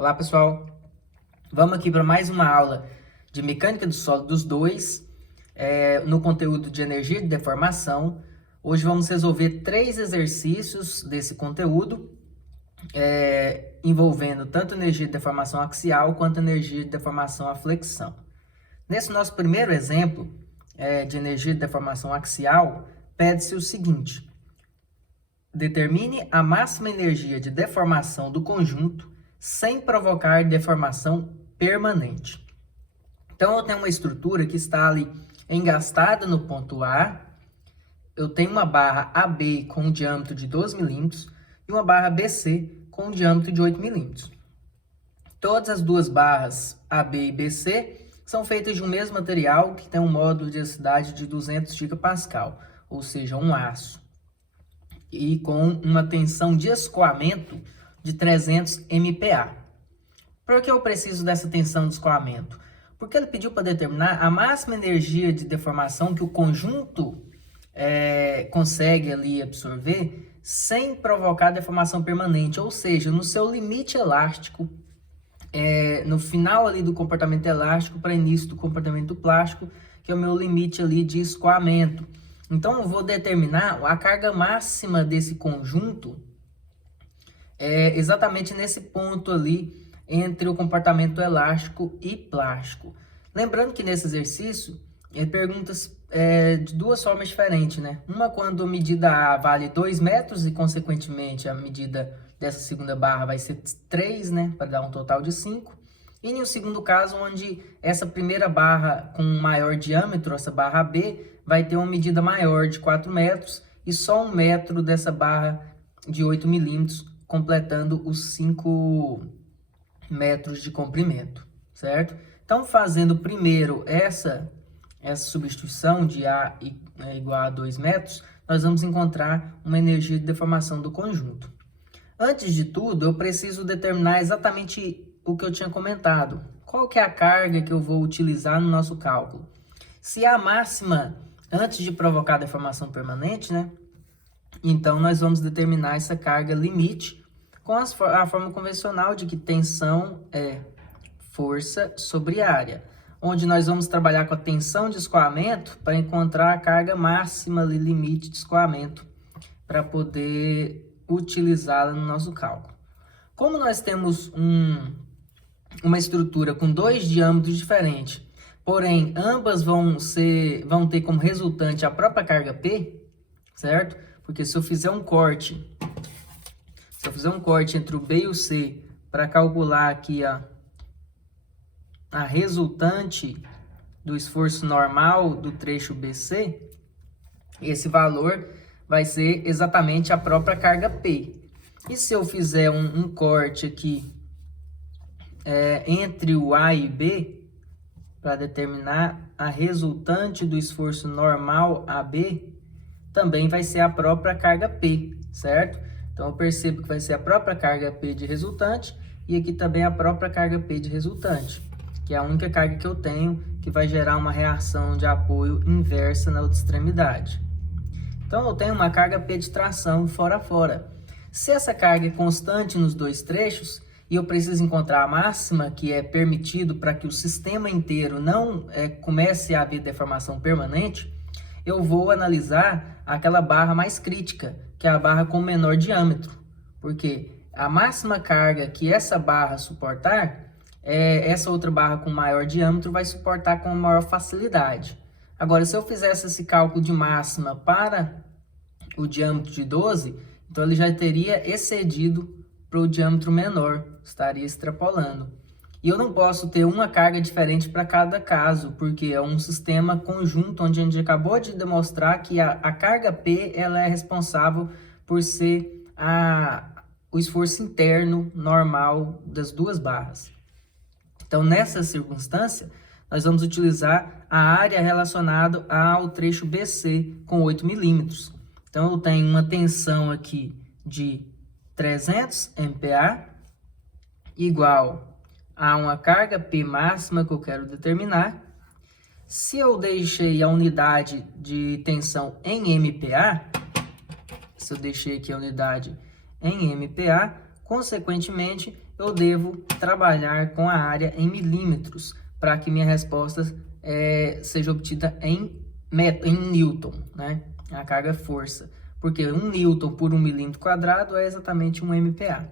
Olá pessoal, vamos aqui para mais uma aula de mecânica do sólidos 2, no conteúdo de energia de deformação. Hoje vamos resolver 3 exercícios desse conteúdo, envolvendo tanto energia de deformação axial quanto energia de deformação à flexão. Nesse nosso primeiro exemplo de energia de deformação axial, pede-se o seguinte: determine a máxima energia de deformação do conjunto sem provocar deformação permanente. Então, eu tenho uma estrutura que está ali engastada no ponto A, eu tenho uma barra AB com um diâmetro de 12 milímetros e uma barra BC com um diâmetro de 8 milímetros. Todas as duas barras AB e BC são feitas de um mesmo material que tem um módulo de densidade de 200 gigapascal, ou seja, um aço, e com uma tensão de escoamento de 300 MPa. Por que eu preciso dessa tensão de escoamento? Porque ele pediu para determinar a máxima energia de deformação que o conjunto consegue ali absorver sem provocar deformação permanente, ou seja, no seu limite elástico, no final ali do comportamento elástico para início do comportamento plástico, que é o meu limite ali de escoamento. Então, eu vou determinar a carga máxima desse conjunto exatamente nesse ponto ali entre o comportamento elástico e plástico. Lembrando que nesse exercício, ele pergunta de duas formas diferentes, né? Uma quando a medida A vale 2 metros e, consequentemente, a medida dessa segunda barra vai ser 3, né? Para dar um total de 5. E no segundo caso, onde essa primeira barra com maior diâmetro, essa barra B, vai ter uma medida maior de 4 metros e só 1 metro dessa barra de 8 milímetros, completando os 5 metros de comprimento, certo? Então, fazendo primeiro essa substituição de A igual a 2 metros, nós vamos encontrar uma energia de deformação do conjunto. Antes de tudo, eu preciso determinar exatamente o que eu tinha comentado. Qual que é a carga que eu vou utilizar no nosso cálculo? Se a máxima, antes de provocar a deformação permanente, né? Então, nós vamos determinar essa carga limite com a forma convencional de que tensão é força sobre área, onde nós vamos trabalhar com a tensão de escoamento para encontrar a carga máxima ali, limite de escoamento, para poder utilizá-la no nosso cálculo. Como nós temos uma estrutura com 2 diâmetros diferentes, porém ambas vão ter como resultante a própria carga P, certo? Porque se eu fizer um corte entre o B e o C para calcular aqui a resultante do esforço normal do trecho BC, esse valor vai ser exatamente a própria carga P. E se eu fizer um corte aqui entre o A e B, para determinar a resultante do esforço normal AB, também vai ser a própria carga P, certo? Então, eu percebo que vai ser a própria carga P de resultante e aqui também a própria carga P de resultante, que é a única carga que eu tenho que vai gerar uma reação de apoio inversa na outra extremidade. Então, eu tenho uma carga P de tração fora a fora. Se essa carga é constante nos dois trechos e eu preciso encontrar a máxima que é permitido para que o sistema inteiro não comece a haver deformação permanente, eu vou analisar aquela barra mais crítica, que é a barra com menor diâmetro, porque a máxima carga que essa barra suportar, essa outra barra com maior diâmetro vai suportar com maior facilidade. Agora, se eu fizesse esse cálculo de máxima para o diâmetro de 12, então ele já teria excedido para o diâmetro menor, estaria extrapolando. E eu não posso ter uma carga diferente para cada caso, porque é um sistema conjunto, onde a gente acabou de demonstrar que a carga P ela é responsável por ser o esforço interno normal das duas barras. Então, nessa circunstância, nós vamos utilizar a área relacionada ao trecho BC com 8 milímetros. Então, eu tenho uma tensão aqui de 300 MPa igual a uma carga P máxima que eu quero determinar. Se eu deixei a unidade de tensão em MPa, se eu deixei aqui a unidade em MPa, consequentemente, eu devo trabalhar com a área em milímetros para que minha resposta seja obtida em newton, né? A carga força. Porque 1 newton por 1 milímetro quadrado é exatamente 1 MPa.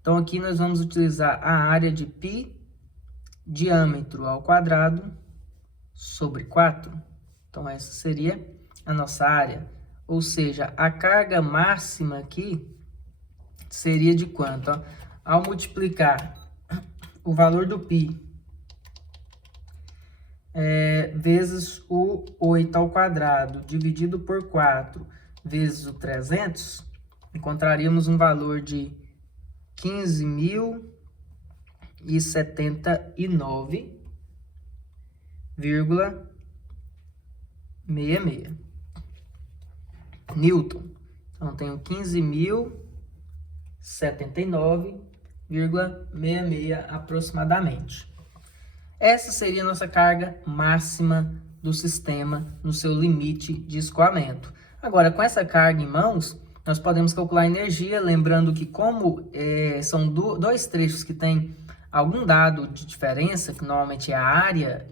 Então, aqui nós vamos utilizar a área de π diâmetro ao quadrado sobre 4. Então, essa seria a nossa área. Ou seja, a carga máxima aqui seria de quanto? Ó? Ao multiplicar o valor do π vezes o 8 ao quadrado dividido por 4 vezes o 300, encontraríamos um valor de 15.079,66 Newton. Então, tenho 15.079,66 aproximadamente. Essa seria a nossa carga máxima do sistema no seu limite de escoamento. Agora, com essa carga em mãos, nós podemos calcular a energia, lembrando que como são dois trechos que têm algum dado de diferença, que normalmente é a área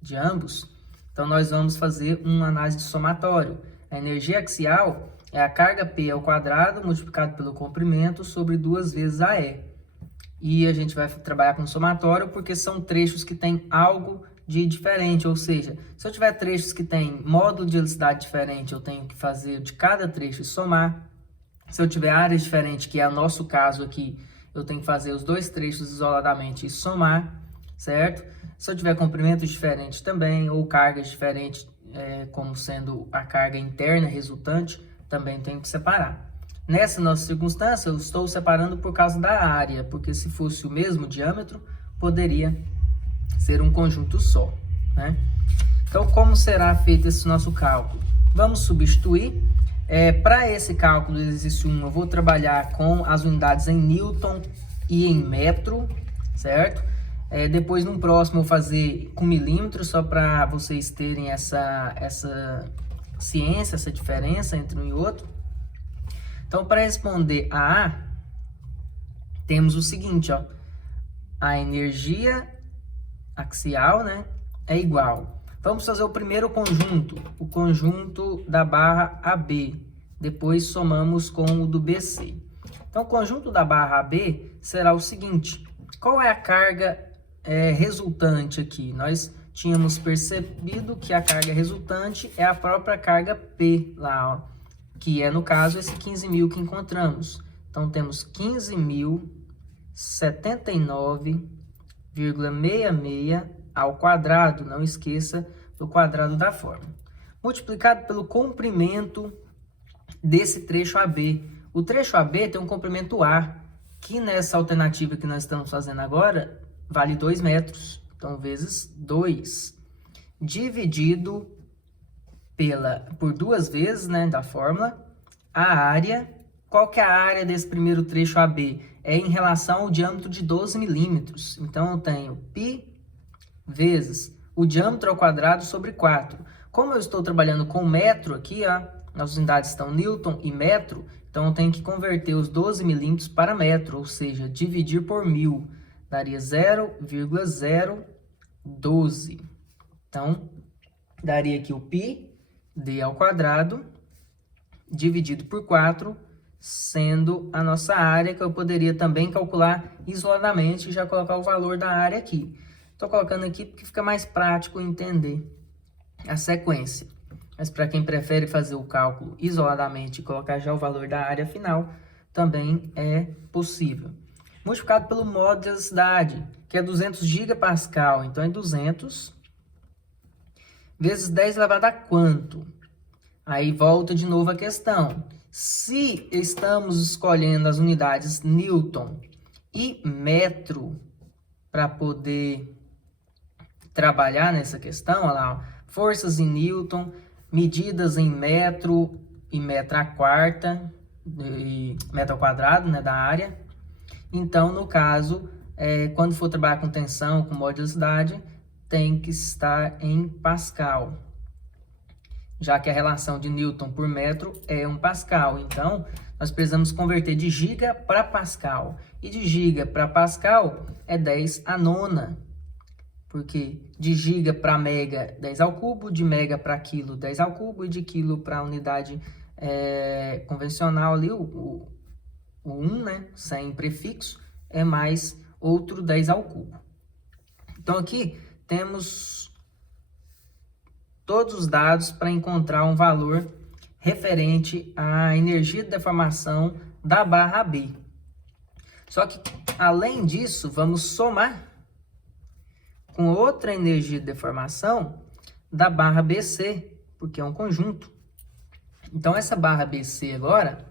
de ambos, então nós vamos fazer uma análise de somatório. A energia axial é a carga P ao quadrado multiplicado pelo comprimento sobre 2 vezes a E. E a gente vai trabalhar com somatório porque são trechos que têm algo de diferente, ou seja, se eu tiver trechos que têm módulo de velocidade diferente, eu tenho que fazer de cada trecho e somar. Se eu tiver áreas diferentes, que é o nosso caso aqui, eu tenho que fazer os dois trechos isoladamente e somar, certo? Se eu tiver comprimentos diferentes também, ou cargas diferentes, como sendo a carga interna resultante, também tenho que separar. Nessa nossa circunstância, eu estou separando por causa da área, porque se fosse o mesmo diâmetro, poderia ser um conjunto só, né? Então, como será feito esse nosso cálculo? Vamos substituir. Para esse cálculo do exercício 1, eu vou trabalhar com as unidades em newton e em metro, certo? Depois, no próximo, eu vou fazer com milímetros, só para vocês terem essa ciência, essa diferença entre um e outro. Então, para responder a A, temos o seguinte, ó, a energia axial, né, é igual. Vamos fazer o primeiro conjunto, o conjunto da barra AB. Depois somamos com o do BC. Então, o conjunto da barra AB será o seguinte. Qual é a carga resultante aqui? Nós tínhamos percebido que a carga resultante é a própria carga P lá, ó, que é, no caso, esse 15.000 que encontramos. Então, temos 15.079,66 ao quadrado, não esqueça do quadrado da fórmula, multiplicado pelo comprimento desse trecho AB. O trecho AB tem um comprimento A, que nessa alternativa que nós estamos fazendo agora, vale 2 metros. Então, vezes 2, dividido por 2 vezes, né, da fórmula, a área. Qual que é a área desse primeiro trecho AB? É em relação ao diâmetro de 12 milímetros. Então, eu tenho π vezes o diâmetro ao quadrado sobre 4. Como eu estou trabalhando com metro aqui, ó, as unidades estão newton e metro, então eu tenho que converter os 12 milímetros para metro, ou seja, dividir por 1000, daria 0,012. Então, daria aqui o π d ao quadrado, dividido por 4, sendo a nossa área, que eu poderia também calcular isoladamente e já colocar o valor da área aqui. Estou colocando aqui porque fica mais prático entender a sequência. Mas para quem prefere fazer o cálculo isoladamente e colocar já o valor da área final, também é possível. Multiplicado pelo modo de velocidade, que é 200 gigapascal, então é 200 vezes 10 elevado a quanto? Aí volta de novo a questão. Se estamos escolhendo as unidades newton e metro para poder trabalhar nessa questão, olha lá, ó, forças em newton, medidas em metro e metro à quarta, e metro ao quadrado, né, da área. Então, no caso, quando for trabalhar com tensão, com modo de velocidade, tem que estar em pascal, já que a relação de newton por metro é 1 pascal. Então, nós precisamos converter de giga para pascal. E de giga para pascal é 10 a nona. Porque de giga para mega, 10 ao cubo, de mega para quilo, 10 ao cubo, e de quilo para unidade convencional ali, o 1, né, sem prefixo, é mais outro 10 ao cubo. Então aqui temos todos os dados para encontrar um valor referente à energia de deformação da barra B. Só que, além disso, vamos somar com outra energia de deformação da barra BC, porque é um conjunto. Então, essa barra BC agora,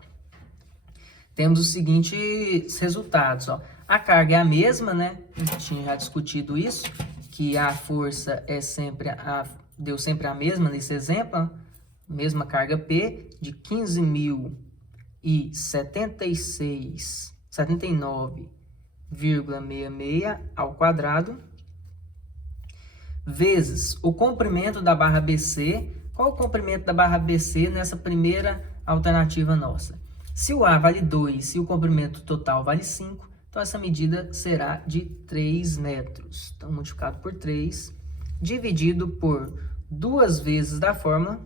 temos os seguintes resultados. Ó. A carga é a mesma, né? A gente tinha já discutido isso, que a força é sempre deu sempre a mesma nesse exemplo, ó. Mesma carga P de 15.079,66 ao quadrado, vezes o comprimento da barra BC. Qual o comprimento da barra BC nessa primeira alternativa nossa? Se o A vale 2 e o comprimento total vale 5, então essa medida será de 3 metros. Então, multiplicado por 3, dividido por 2 vezes da fórmula,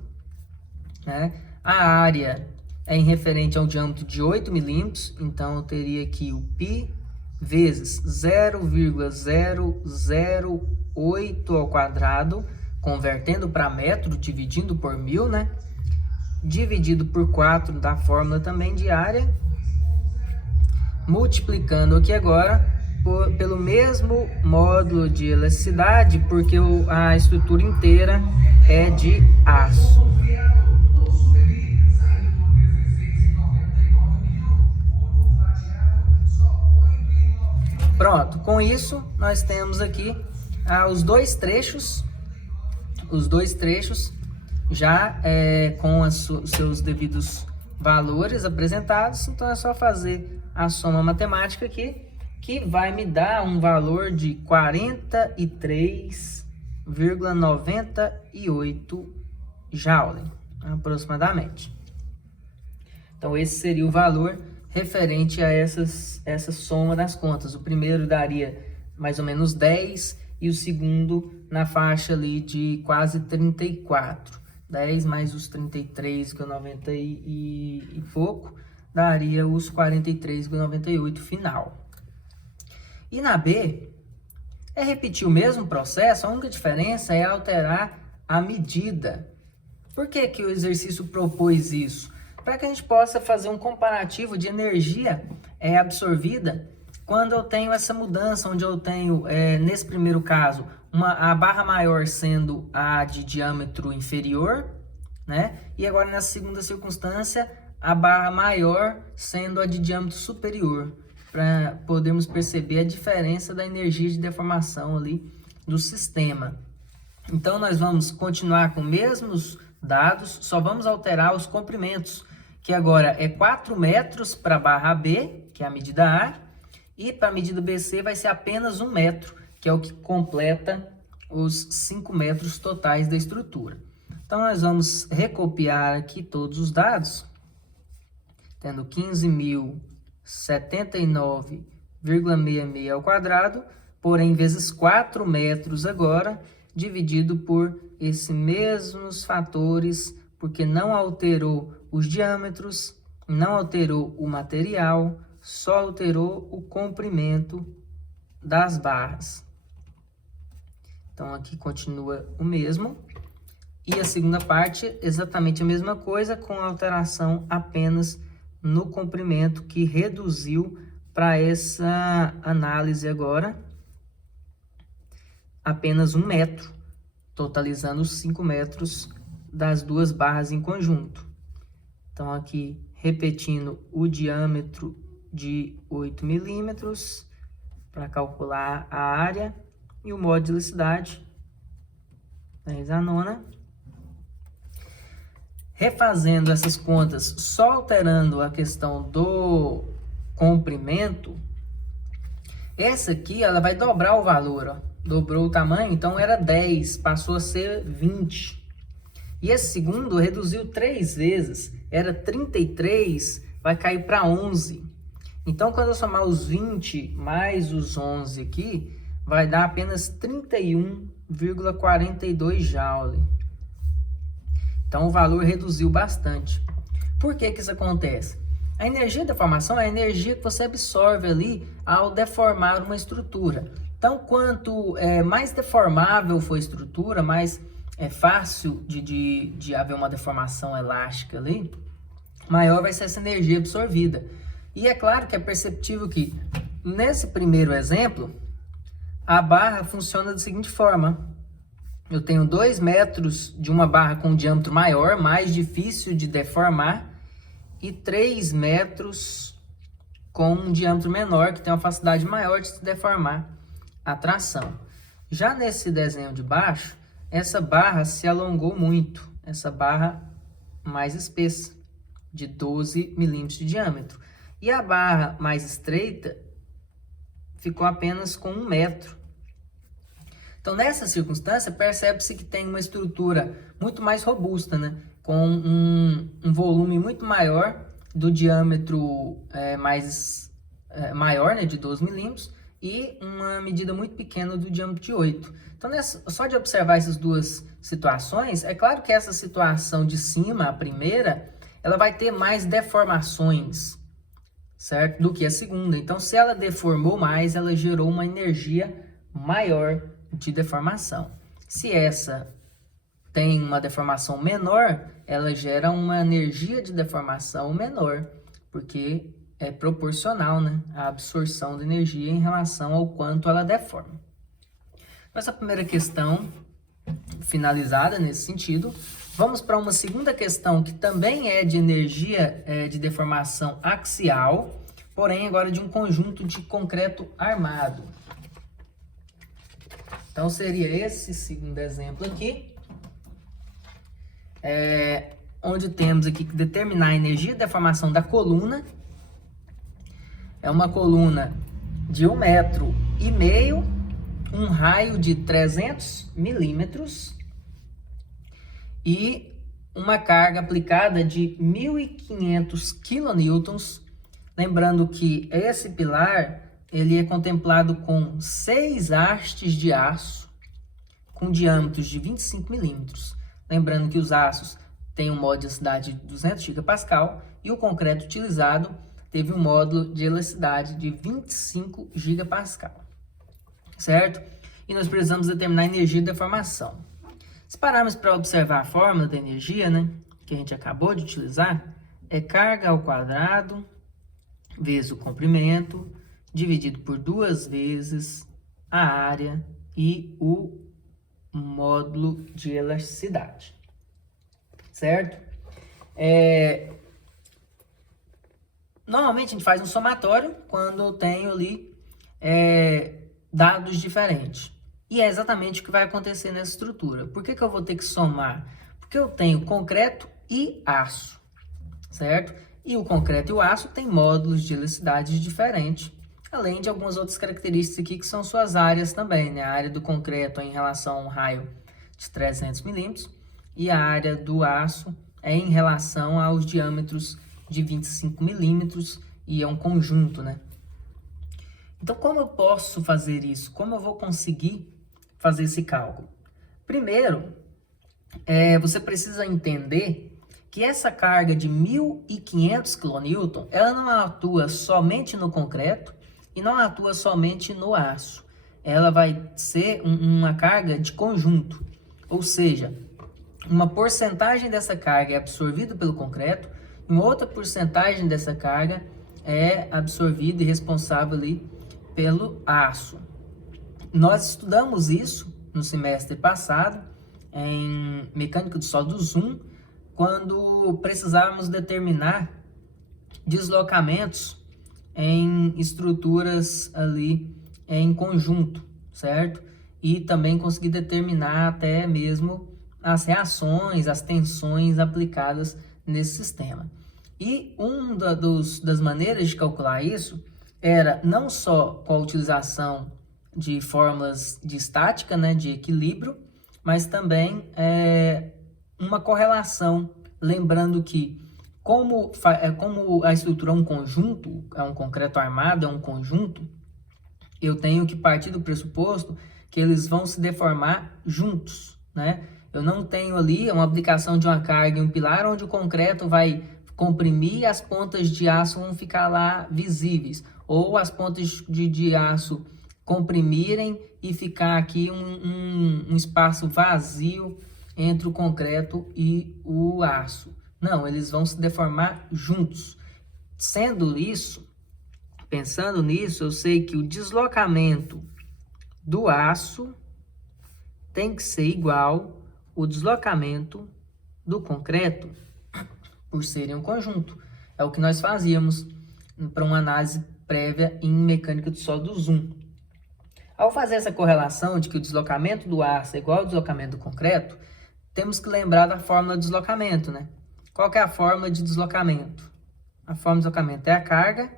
né? A área é em referente ao diâmetro de 8 milímetros, então eu teria aqui o π vezes 0,008 ao quadrado, convertendo para metro, dividindo por 1000, né? Dividido por 4 da fórmula também de área, multiplicando aqui agora pelo mesmo módulo de elasticidade, porque a estrutura inteira é de aço. Pronto, com isso nós temos aqui os dois trechos já com os seus devidos valores apresentados. Então é só fazer a soma matemática aqui, que vai me dar um valor de 43,98 Joule, aproximadamente. Então esse seria o valor referente a essa soma das contas. O primeiro daria mais ou menos 10 e o segundo na faixa ali de quase 34. 10 mais os 33,90 e pouco, daria os 43,98 final. E na B, é repetir o mesmo processo, a única diferença é alterar a medida. Por que que o exercício propôs isso? Para que a gente possa fazer um comparativo de energia absorvida quando eu tenho essa mudança, onde eu tenho, nesse primeiro caso, a barra maior sendo a de diâmetro inferior, né? E agora, nessa segunda circunstância, a barra maior sendo a de diâmetro superior, para podermos perceber a diferença da energia de deformação ali do sistema. Então, nós vamos continuar com os mesmos dados, só vamos alterar os comprimentos, que agora é 4 metros para a barra B, que é a medida A, e para a medida BC vai ser apenas 1 metro, que é o que completa os 5 metros totais da estrutura. Então, nós vamos recopiar aqui todos os dados, tendo 15.079,66 ao quadrado, porém, vezes 4 metros agora, dividido por esses mesmos fatores, porque não alterou os diâmetros, não alterou o material, só alterou o comprimento das barras. Então, aqui continua o mesmo. E a segunda parte, exatamente a mesma coisa, com alteração apenas no comprimento, que reduziu para essa análise agora apenas 1 metro, totalizando os 5 metros das duas barras em conjunto. Então, aqui, repetindo o diâmetro de 8 milímetros para calcular a área e o módulo de elasticidade, 10 a nona. Refazendo essas contas, só alterando a questão do comprimento, essa aqui ela vai dobrar o valor, ó. Dobrou o tamanho, então era 10, passou a ser 20. E esse segundo reduziu 3 vezes, era 33, vai cair para 11. Então, quando eu somar os 20 mais os 11 aqui, vai dar apenas 31,42 Joule. Então, o valor reduziu bastante. Por que que isso acontece? A energia de deformação é a energia que você absorve ali ao deformar uma estrutura. Então, quanto mais deformável for a estrutura, mais fácil de haver uma deformação elástica ali, maior vai ser essa energia absorvida. E é claro que é perceptível que, nesse primeiro exemplo, a barra funciona da seguinte forma. Eu tenho 2 metros de uma barra com um diâmetro maior, mais difícil de deformar, e 3 metros com um diâmetro menor, que tem uma facilidade maior de se deformar a tração. Já nesse desenho de baixo, essa barra se alongou muito, essa barra mais espessa, de 12 milímetros de diâmetro. E a barra mais estreita ficou apenas com 1 metro. Então, nessa circunstância, percebe-se que tem uma estrutura muito mais robusta, né? Com um volume muito maior do diâmetro maior, né? De 12 milímetros, e uma medida muito pequena do diâmetro de 8. Então, só de observar essas duas situações, é claro que essa situação de cima, a primeira, ela vai ter mais deformações, certo? Do que a segunda. Então, se ela deformou mais, ela gerou uma energia maior de deformação. Se essa tem uma deformação menor, ela gera uma energia de deformação menor, porque é proporcional, né, a absorção de energia em relação ao quanto ela deforma. Essa primeira questão finalizada nesse sentido, vamos para uma segunda questão que também é de energia de deformação axial, porém agora de um conjunto de concreto armado. Então, seria esse segundo exemplo aqui, onde temos aqui que determinar a energia de deformação da coluna. É uma coluna de 1,5 metro, um raio de 300 milímetros e uma carga aplicada de 1.500 kN. Lembrando que esse pilar ele é contemplado com 6 hastes de aço com diâmetros de 25 milímetros. Lembrando que os aços têm um módulo de elasticidade de 200 GPa e o concreto utilizado teve um módulo de elasticidade de 25 GPa, certo? E nós precisamos determinar a energia de deformação. Se pararmos para observar a fórmula da energia, né, que a gente acabou de utilizar, é carga ao quadrado vezes o comprimento, dividido por 2 vezes a área e o módulo de elasticidade, certo? Normalmente a gente faz um somatório quando eu tenho ali dados diferentes. E é exatamente o que vai acontecer nessa estrutura. Por que que eu vou ter que somar? Porque eu tenho concreto e aço, certo? E o concreto e o aço têm módulos de elasticidade diferentes, além de algumas outras características aqui que são suas áreas também, né? A área do concreto é em relação a um raio de 300 milímetros e a área do aço é em relação aos diâmetros de 25 milímetros e é um conjunto, né? Então, como eu posso fazer isso? Como eu vou conseguir fazer esse cálculo? Primeiro, você precisa entender que essa carga de 1.500 kN, ela não atua somente no concreto e não atua somente no aço. Ela vai ser uma carga de conjunto, ou seja, uma porcentagem dessa carga é absorvida pelo concreto, e uma outra porcentagem dessa carga é absorvida e responsável ali pelo aço. Nós estudamos isso no semestre passado, em Mecânica do Sólidos 1, quando precisávamos determinar deslocamentos em estruturas ali em conjunto, certo? E também conseguir determinar até mesmo as reações, as tensões aplicadas nesse sistema. E uma das maneiras de calcular isso era não só com a utilização de fórmulas de estática, né, de equilíbrio, mas também uma correlação, lembrando que Como a estrutura é um conjunto, é um concreto armado, é um conjunto, eu tenho que partir do pressuposto que eles vão se deformar juntos, né? Eu não tenho ali uma aplicação de uma carga em um pilar onde o concreto vai comprimir e as pontas de aço vão ficar lá visíveis, ou as pontas de aço comprimirem e ficar aqui um espaço vazio entre o concreto e o aço. Não, eles vão se deformar juntos. Sendo isso, pensando nisso, eu sei que o deslocamento do aço tem que ser igual ao deslocamento do concreto, por serem um conjunto. É o que nós fazíamos para uma análise prévia em mecânica do sólidos 1. Ao fazer essa correlação de que o deslocamento do aço é igual ao deslocamento do concreto, temos que lembrar da fórmula de deslocamento, né? Qual que é a fórmula de deslocamento? A fórmula de deslocamento é a carga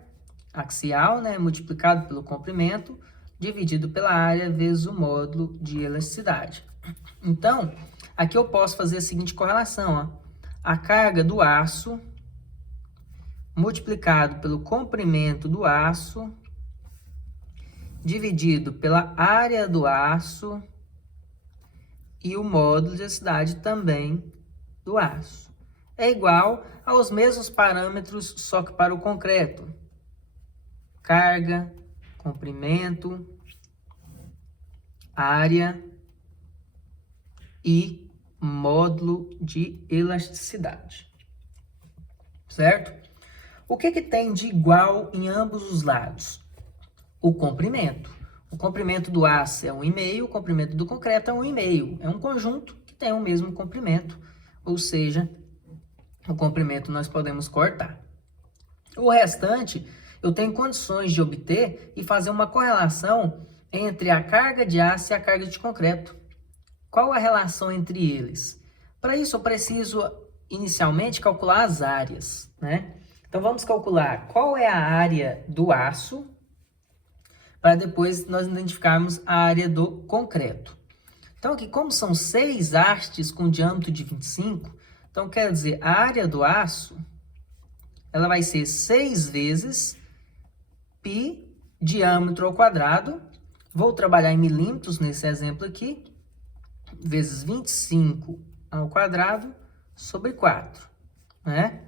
axial, né, multiplicado pelo comprimento, dividido pela área vezes o módulo de elasticidade. Então, aqui eu posso fazer a seguinte correlação, ó. A carga do aço multiplicado pelo comprimento do aço dividido pela área do aço e o módulo de elasticidade também do aço. É igual aos mesmos parâmetros, só que para o concreto. Carga, comprimento, área e módulo de elasticidade. Certo? O que tem de igual em ambos os lados? O comprimento. O comprimento do aço é 1,5, o comprimento do concreto é 1,5. É um conjunto que tem o mesmo comprimento, ou seja, o comprimento nós podemos cortar. O restante, eu tenho condições de obter e fazer uma correlação entre a carga de aço e a carga de concreto. Qual a relação entre eles? Para isso, eu preciso, inicialmente, calcular as áreas, né? Então, vamos calcular qual é a área do aço, para depois nós identificarmos a área do concreto. Então, aqui, como são 6 hastes com diâmetro de 25, então, quer dizer, a área do aço, ela vai ser 6 vezes π diâmetro ao quadrado. Vou trabalhar em milímetros nesse exemplo aqui, vezes 25 ao quadrado sobre 4, né?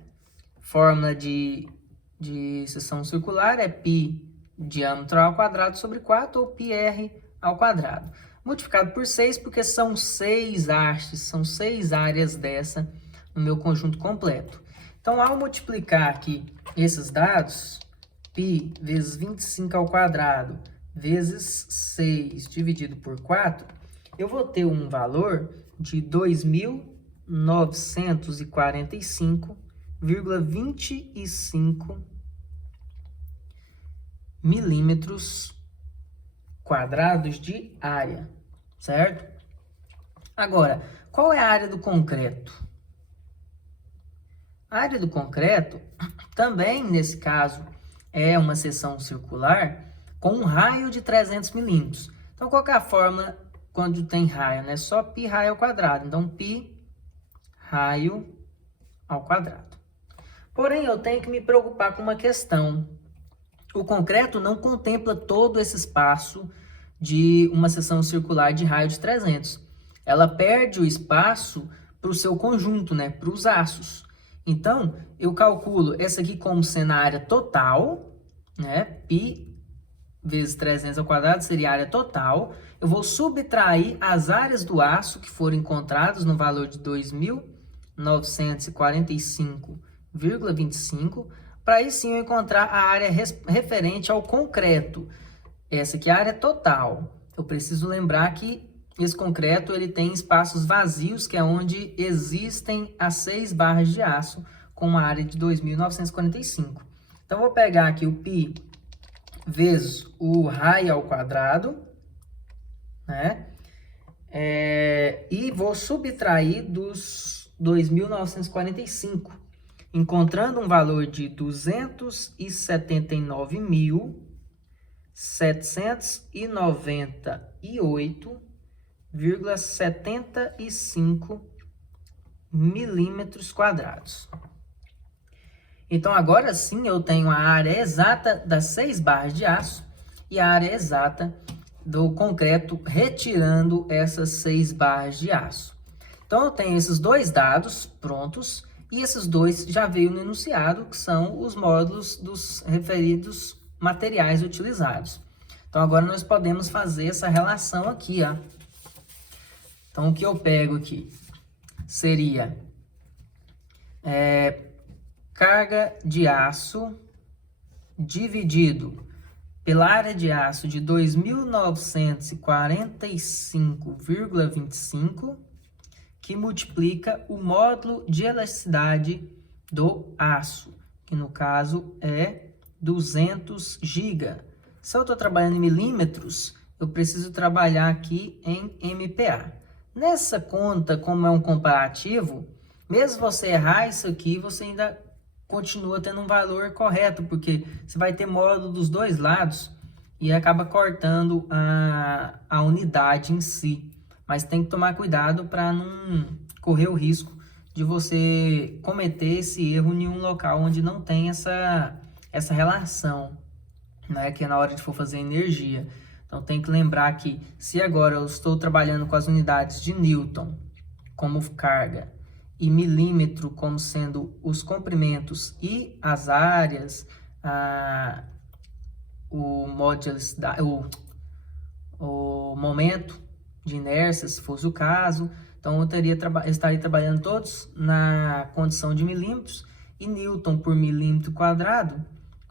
Fórmula de seção circular é π diâmetro ao quadrado sobre 4, ou πr ao quadrado. Multiplicado por 6, porque são 6 hastes, são 6 áreas dessa no meu conjunto completo. Então, ao multiplicar aqui esses dados, π vezes 25 ao quadrado vezes 6 dividido por 4, eu vou ter um valor de 2.945,25 milímetros quadrados de área, certo? Agora, qual é a área do concreto? A área do concreto, também nesse caso, é uma seção circular com um raio de 300 milímetros. Então, qual que é a fórmula quando tem raio, né? Só π raio ao quadrado. Então, π raio ao quadrado. Porém, eu tenho que me preocupar com uma questão. O concreto não contempla todo esse espaço de uma seção circular de raio de 300. Ela perde o espaço para o seu conjunto, né? Para os aços. Então, eu calculo essa aqui como sendo a área total, né? π vezes 300 ao quadrado seria a área total. Eu vou subtrair as áreas do aço que foram encontradas no valor de 2.945,25, para aí sim eu encontrar a área referente ao concreto. Essa aqui é a área total. Eu preciso lembrar que esse concreto ele tem espaços vazios, que é onde existem as 6 barras de aço, com uma área de 2.945. Então, eu vou pegar aqui o π vezes o raio ao quadrado, né? E vou subtrair dos 2.945, encontrando um valor de 279.798,75 milímetros quadrados. Então, agora sim eu tenho a área exata das 6 barras de aço e a área exata do concreto retirando essas 6 barras de aço. Então, eu tenho esses dois dados prontos e esses dois já veio no enunciado, que são os módulos dos referidos materiais utilizados. Então, agora nós podemos fazer essa relação aqui, ó. Então, o que eu pego aqui seria carga de aço dividido pela área de aço de 2.945,25, que multiplica o módulo de elasticidade do aço, que no caso é 200 GB. Se eu estou trabalhando em milímetros, eu preciso trabalhar aqui em MPa. Nessa conta, como é um comparativo, mesmo você errar isso aqui, você ainda continua tendo um valor correto, porque você vai ter módulo dos dois lados e acaba cortando a unidade em si. Mas tem que tomar cuidado para não correr o risco de você cometer esse erro em um local onde não tem essa relação, né, que é na hora de for fazer energia. Então tem que lembrar que se agora eu estou trabalhando com as unidades de Newton como carga e milímetro como sendo os comprimentos e as áreas, o momento de inércia, se fosse o caso, então eu estaria trabalhando todos na condição de milímetros, e Newton por milímetro quadrado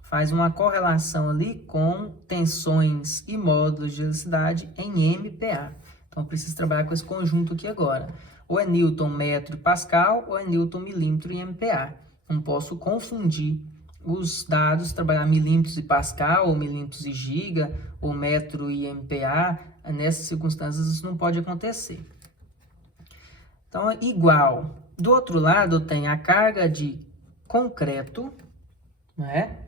faz uma correlação ali com tensões e módulos de elasticidade em MPa. Então, eu preciso trabalhar com esse conjunto aqui agora. Ou é Newton metro e Pascal, ou é Newton milímetro e MPa. Não posso confundir os dados, trabalhar milímetros e Pascal, ou milímetros e giga, ou metro e MPa. Nessas circunstâncias, isso não pode acontecer. Então, é igual. Do outro lado, eu tenho a carga de concreto, né?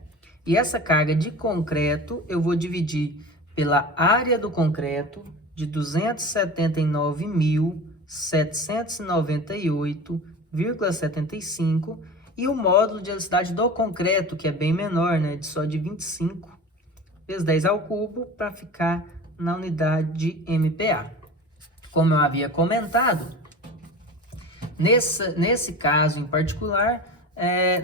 E essa carga de concreto eu vou dividir pela área do concreto de 279.798,75 e o módulo de elasticidade do concreto, que é bem menor, né, só de 25 vezes 10 ao cubo, para ficar na unidade de MPa. Como eu havia comentado, nesse caso em particular,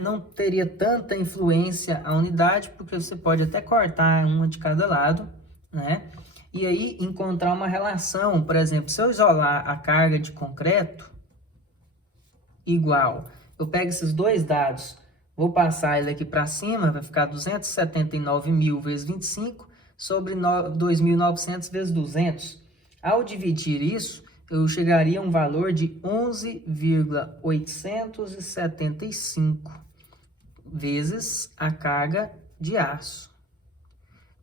não teria tanta influência a unidade, porque você pode até cortar uma de cada lado, né? E aí encontrar uma relação, por exemplo, se eu isolar a carga de concreto igual, eu pego esses dois dados, vou passar ele aqui para cima, vai ficar 279.000 vezes 25 sobre 2.900 vezes 200. Ao dividir isso, eu chegaria a um valor de 11,875 vezes a carga de aço.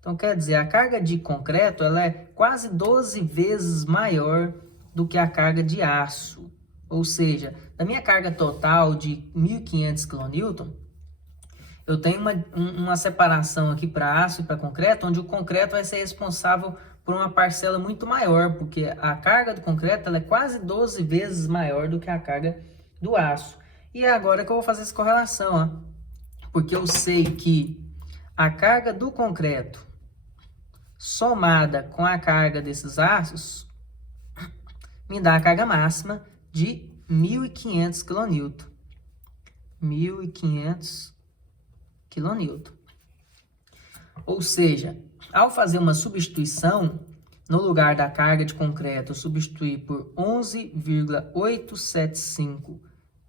Então, quer dizer, a carga de concreto ela é quase 12 vezes maior do que a carga de aço. Ou seja, da minha carga total de 1.500 kN, eu tenho uma separação aqui para aço e para concreto, onde o concreto vai ser responsável por uma parcela muito maior, porque a carga do concreto ela é quase 12 vezes maior do que a carga do aço. E é agora que eu vou fazer essa correlação, ó, porque eu sei que a carga do concreto somada com a carga desses aços me dá a carga máxima de 1.500 kN. 1.500 kN. Ou seja, ao fazer uma substituição, no lugar da carga de concreto, eu substituir por 11,875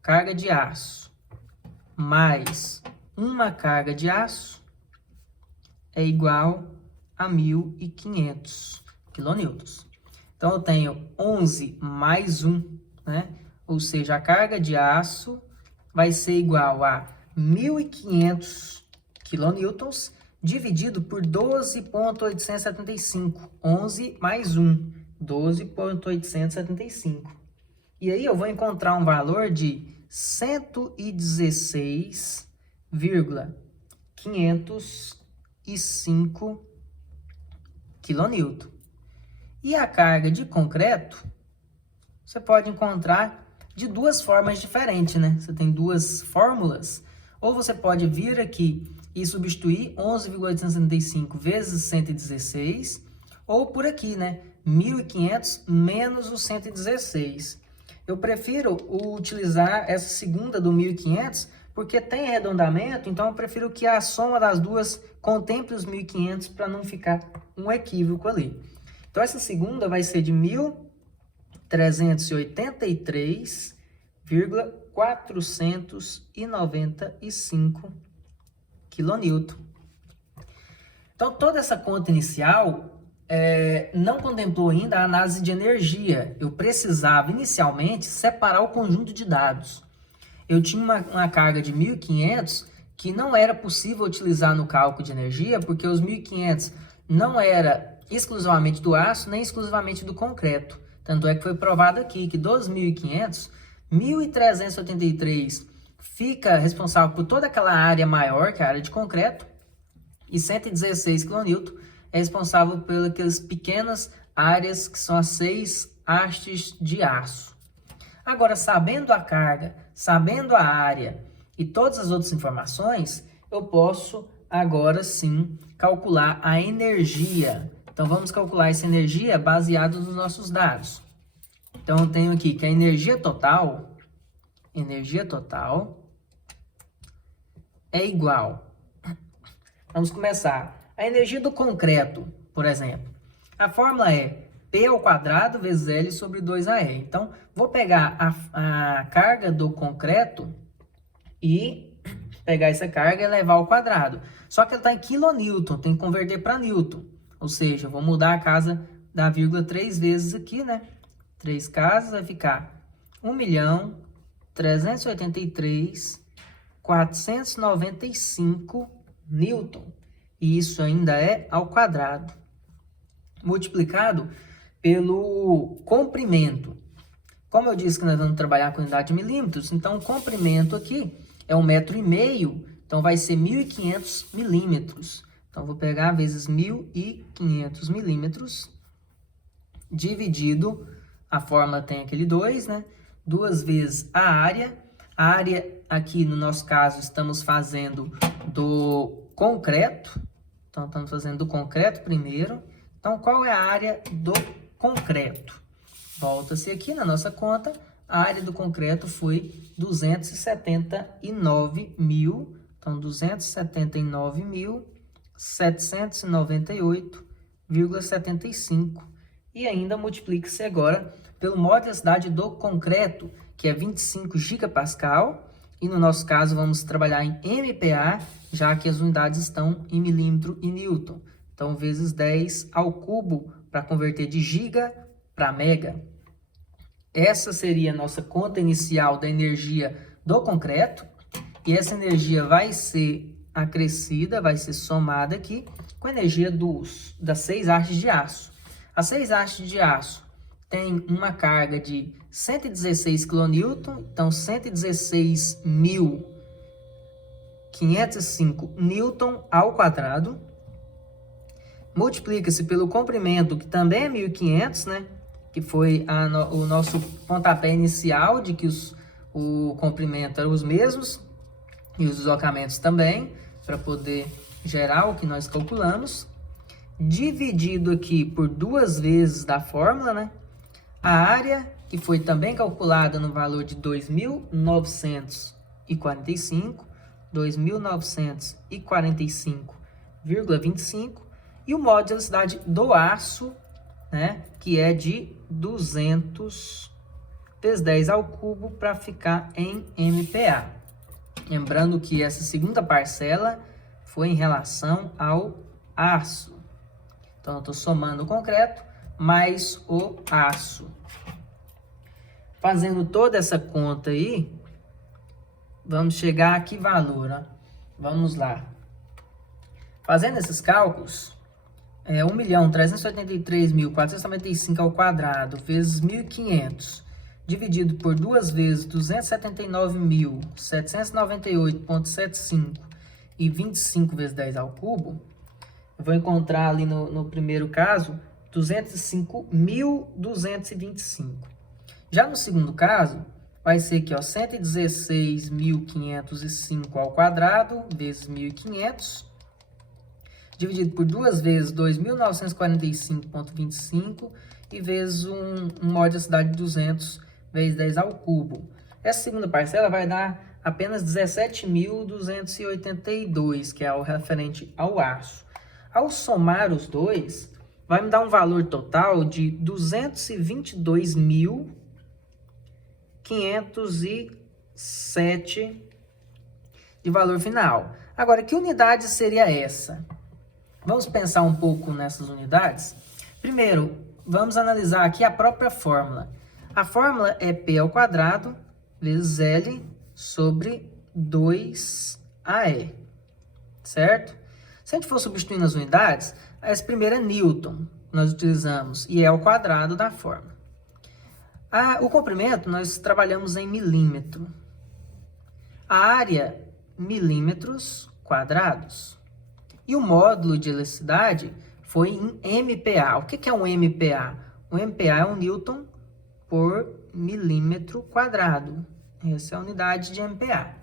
carga de aço mais uma carga de aço é igual a 1.500 kN. Então, eu tenho 11 mais 1, né? Ou seja, a carga de aço vai ser igual a 1.500 kN dividido por 12,875. 11 mais 1, 12,875. E aí eu vou encontrar um valor de 116,505 kN. E a carga de concreto, você pode encontrar de duas formas diferentes, né? Você tem duas fórmulas. Ou você pode vir aqui e substituir 11,875 vezes 116, ou por aqui, né? 1.500 menos o 116. Eu prefiro utilizar essa segunda do 1.500 porque tem arredondamento, então eu prefiro que a soma das duas contemple os 1.500 para não ficar um equívoco ali. Então essa segunda vai ser de 1.383,495 kN. Então toda essa conta inicial não contemplou ainda a análise de energia. Eu precisava inicialmente separar o conjunto de dados. Eu tinha uma carga de 1.500 que não era possível utilizar no cálculo de energia, porque os 1.500 não era exclusivamente do aço, nem exclusivamente do concreto. Tanto é que foi provado aqui que dos 1.500, 1.383 fica responsável por toda aquela área maior, que é a área de concreto, e 116 kN é responsável pelas pequenas áreas que são as 6 hastes de aço. Agora, sabendo a carga, sabendo a área e todas as outras informações, eu posso agora sim calcular a energia. Então, vamos calcular essa energia baseada nos nossos dados. Então, eu tenho aqui que a energia total é igual. Vamos começar. A energia do concreto, por exemplo. A fórmula é P ao quadrado vezes L sobre 2AE. Então, vou pegar a carga do concreto e pegar essa carga e levar ao quadrado. Só que ela está em quilonewton, tem que converter para newton. Ou seja, vou mudar a casa da vírgula 3 vezes aqui, né? 3 casas vai ficar 1.383.495 newton. E isso ainda é ao quadrado. Multiplicado pelo comprimento. Como eu disse que nós vamos trabalhar com unidade de milímetros, então o comprimento aqui é 1,5 m, então vai ser 1.500 milímetros. Então, vou pegar vezes 1.500 milímetros, dividido, a fórmula tem aquele 2, né? 2 vezes a área. A área aqui, no nosso caso, estamos fazendo do concreto. Então, estamos fazendo do concreto primeiro. Então, qual é a área do concreto? Volta-se aqui na nossa conta, a área do concreto foi 279 mil, então 279.798,75. E ainda multiplica-se agora pelo módulo da cidade do concreto, que é 25 gigapascal, e no nosso caso vamos trabalhar em MPa, já que as unidades estão em milímetro e newton. Então, vezes 10 ao cubo, para converter de giga para mega. Essa seria a nossa conta inicial da energia do concreto. E essa energia vai ser acrescida, vai ser somada aqui com a energia das 6 hastes de aço. As 6 hastes de aço têm uma carga de 116 kN, então 116.505 newton ao quadrado. Multiplica-se pelo comprimento, que também é 1.500, né? Que foi o nosso pontapé inicial de que o comprimento eram os mesmos e os deslocamentos também, para poder gerar o que nós calculamos. Dividido aqui por 2 vezes da fórmula, né? A área, que foi também calculada no valor de 2.945, 2.945,25, e o módulo de velocidade do aço, né, que é de 200 vezes 10 ao cubo para ficar em MPa. Lembrando que essa segunda parcela foi em relação ao aço. Então, eu estou somando o concreto mais o aço. Fazendo toda essa conta aí, vamos chegar a que valor? Né? Vamos lá. Fazendo esses cálculos, 1.383.495 ao quadrado vezes 1.500, dividido por 2 vezes 279.798,75 e 25 vezes 10 ao cubo, eu vou encontrar ali no primeiro caso 205.225. Já no segundo caso, vai ser aqui, ó, 116.505 ao quadrado, vezes 1.500, dividido por 2 vezes 2.945,25 e vezes um módulo da cidade de 200 vezes 10 ao cubo. Essa segunda parcela vai dar apenas 17.282, que é o referente ao aço. Ao somar os dois, vai me dar um valor total de 222.507 de valor final. Agora, que unidade seria essa? Vamos pensar um pouco nessas unidades? Primeiro, vamos analisar aqui a própria fórmula. A fórmula é P ao quadrado vezes L sobre 2AE, certo? Se a gente for substituindo as unidades, essa primeira é Newton, nós utilizamos, e é ao quadrado da fórmula. O comprimento, nós trabalhamos em milímetro. A área, milímetros quadrados. E o módulo de elasticidade foi em MPa. O que é um MPa? O MPa é um Newton por milímetro quadrado. Essa é a unidade de MPa.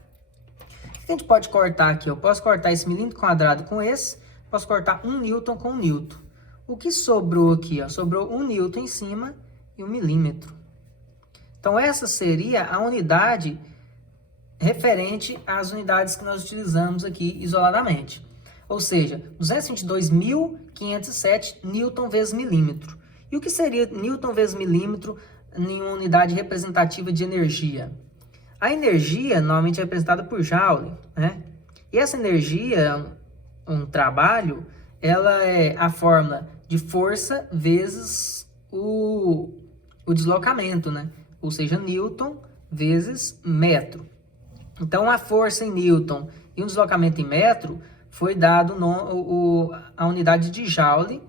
O que a gente pode cortar aqui? Eu posso cortar esse milímetro quadrado com esse, posso cortar 1 Newton com 1 Newton. O que sobrou aqui? Ó? Sobrou 1 Newton em cima e 1 milímetro. Então, essa seria a unidade referente às unidades que nós utilizamos aqui isoladamente. Ou seja, 222.507 Newton vezes milímetro. E o que seria Newton vezes milímetro em uma unidade representativa de energia? A energia normalmente é representada por Joule, né? E essa energia, um trabalho, ela é a fórmula de força vezes o deslocamento, né? Ou seja, Newton vezes metro. Então, a força em Newton e o deslocamento em metro foi dado a unidade de Joule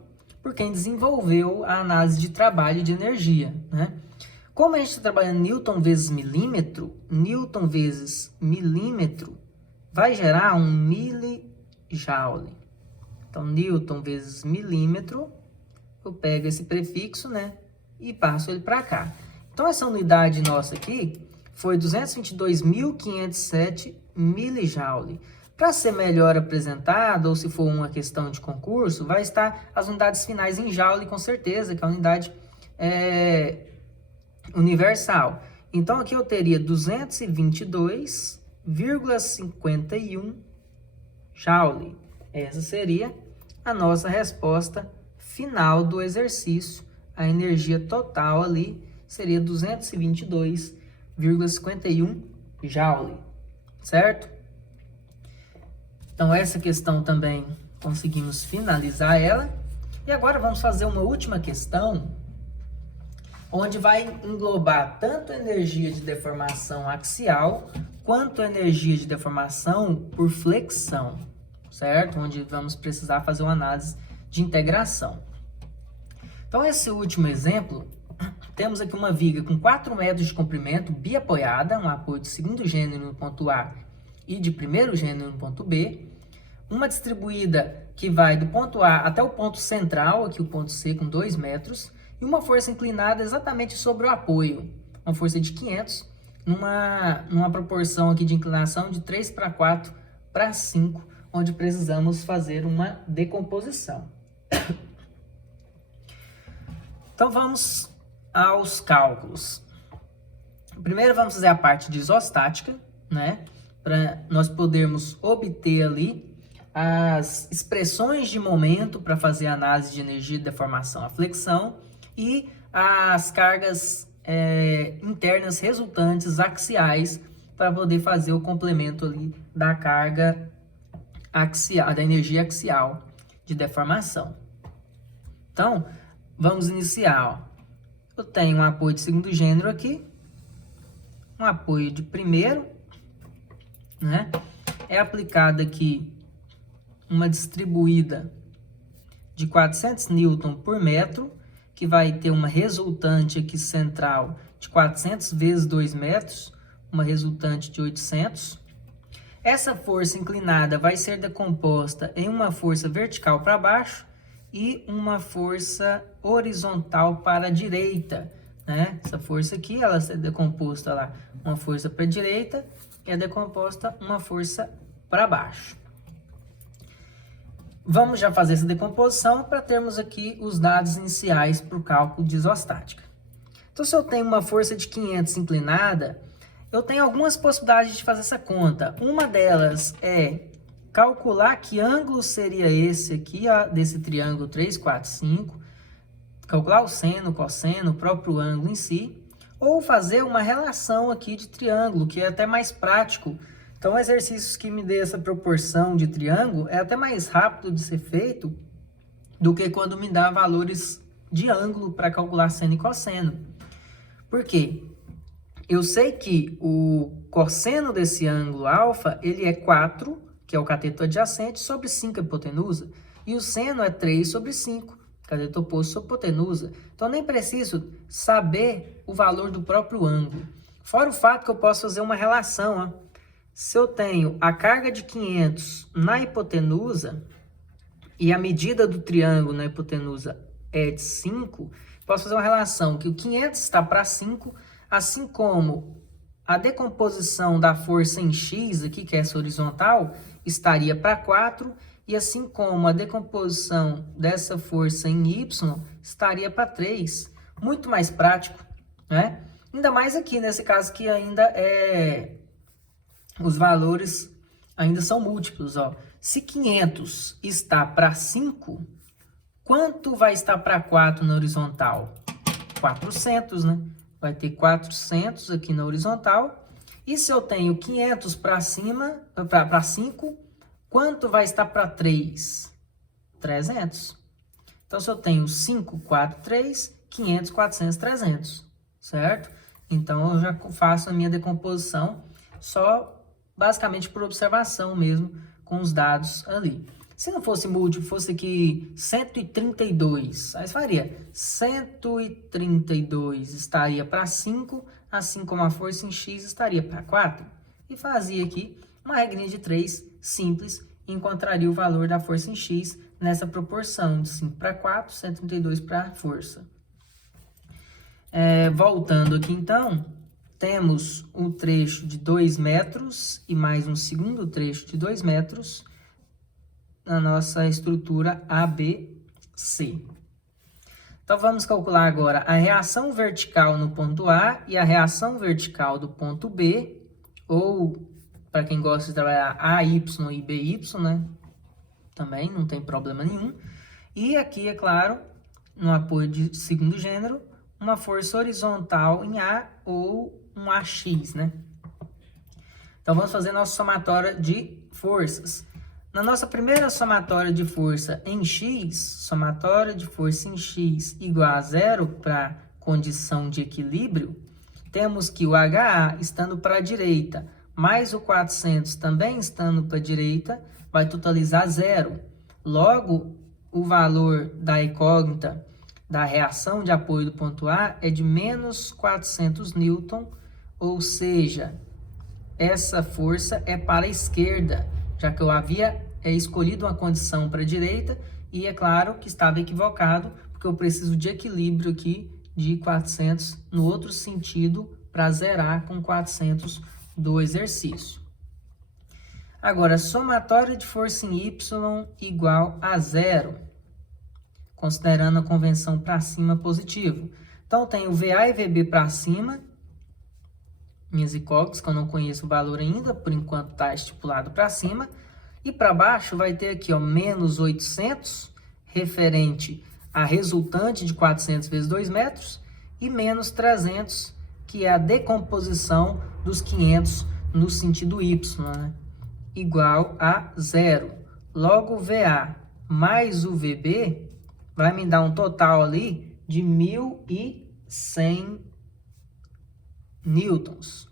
por quem desenvolveu a análise de trabalho de energia, né? Como a gente está trabalhando Newton vezes milímetro vai gerar um milijoule. Então, Newton vezes milímetro, eu pego esse prefixo, né, e passo ele para cá. Então, essa unidade nossa aqui foi 222.507 milijoule. Para ser melhor apresentado, ou se for uma questão de concurso, vai estar as unidades finais em joule, com certeza, que é a unidade universal. Então, aqui eu teria 222,51 joule. Essa seria a nossa resposta final do exercício. A energia total ali seria 222,51 joule, certo? Então, essa questão também conseguimos finalizar ela. E agora vamos fazer uma última questão, onde vai englobar tanto a energia de deformação axial, quanto a energia de deformação por flexão, certo? Onde vamos precisar fazer uma análise de integração. Então, esse último exemplo, temos aqui uma viga com 4 metros de comprimento, biapoiada, um apoio de segundo gênero no ponto A e de primeiro gênero no ponto B, uma distribuída que vai do ponto A até o ponto central, aqui o ponto C, com 2 metros, e uma força inclinada exatamente sobre o apoio, uma força de 500, numa proporção aqui de inclinação de 3/4/5, onde precisamos fazer uma decomposição. Então, vamos aos cálculos. Primeiro, vamos fazer a parte de isostática, né? Para nós podermos obter ali as expressões de momento para fazer a análise de energia de deformação à flexão e as cargas internas resultantes axiais para poder fazer o complemento ali da carga axial, da energia axial de deformação. Então, vamos iniciar. Ó. Eu tenho um apoio de segundo gênero aqui, um apoio de primeiro, né? É aplicada aqui uma distribuída de 400 Newton por metro, que vai ter uma resultante aqui central de 400 vezes 2 metros, uma resultante de 800. Essa força inclinada vai ser decomposta em uma força vertical para baixo e uma força horizontal para a direita, né? Essa força aqui, ela é decomposta lá, uma força para a direita e é decomposta uma força para baixo. Vamos já fazer essa decomposição para termos aqui os dados iniciais para o cálculo de isostática. Então, se eu tenho uma força de 500 inclinada, eu tenho algumas possibilidades de fazer essa conta. Uma delas é calcular que ângulo seria esse aqui, ó, desse triângulo 3, 4, 5. Calcular o seno, o cosseno, o próprio ângulo em si. Ou fazer uma relação aqui de triângulo, que é até mais prático. Então, exercícios que me dê essa proporção de triângulo é até mais rápido de ser feito do que quando me dá valores de ângulo para calcular seno e cosseno. Por quê? Eu sei que o cosseno desse ângulo alfa, ele é 4, que é o cateto adjacente, sobre 5 a hipotenusa. E o seno é 3 sobre 5, cateto oposto sobre hipotenusa. Então, nem preciso saber o valor do próprio ângulo. Fora o fato que eu posso fazer uma relação, ó. Se eu tenho a carga de 500 na hipotenusa e a medida do triângulo na hipotenusa é de 5, posso fazer uma relação que o 500 está para 5, assim como a decomposição da força em x aqui, que é essa horizontal, estaria para 4, e assim como a decomposição dessa força em y estaria para 3. Muito mais prático, né? Ainda mais aqui, nesse caso que ainda os valores ainda são múltiplos, ó. Se 500 está para 5, quanto vai estar para 4 na horizontal? 400, né? Vai ter 400 aqui na horizontal. E se eu tenho 500 para cima, para 5, quanto vai estar para 3? 300. Então, se eu tenho 5, 4, 3, 500, 400, 300, certo? Então, eu já faço a minha decomposição só basicamente por observação mesmo, com os dados ali. Se não fosse múltiplo, fosse aqui 132, aí você faria 132 estaria para 5, assim como a força em x estaria para 4. E fazia aqui uma regrinha de 3 simples e encontraria o valor da força em x nessa proporção de 5 para 4, 132 para a força. Voltando aqui então, temos um trecho de 2 metros e mais um segundo trecho de 2 metros na nossa estrutura ABC. Então, vamos calcular agora a reação vertical no ponto A e a reação vertical do ponto B, ou, para quem gosta de trabalhar AY e BY, né? Também não tem problema nenhum. E aqui, é claro, no apoio de segundo gênero, uma força horizontal em A ou um AX, né? Então, vamos fazer nossa somatória de forças. Na nossa primeira somatória de força em X, somatória de força em X igual a 0 para condição de equilíbrio, temos que o HA estando para a direita, mais o 400 também estando para a direita, vai totalizar 0. Logo, o valor da incógnita da reação de apoio do ponto A é de menos 400 newton, ou seja, essa força é para a esquerda, já que eu havia escolhido uma condição para a direita e é claro que estava equivocado, porque eu preciso de equilíbrio aqui de 400 no outro sentido para zerar com 400 do exercício. Agora, somatória de força em Y igual a 0, considerando a convenção para cima positivo. Então, eu tenho VA e VB para cima, minhas incógnitas, que eu não conheço o valor ainda, por enquanto está estipulado para cima. E para baixo vai ter aqui, ó, menos 800, referente a resultante de 400 vezes 2 metros, e menos 300, que é a decomposição dos 500 no sentido Y, né? Igual a 0. Logo, o VA mais o VB vai me dar um total ali de 1.100 newtons.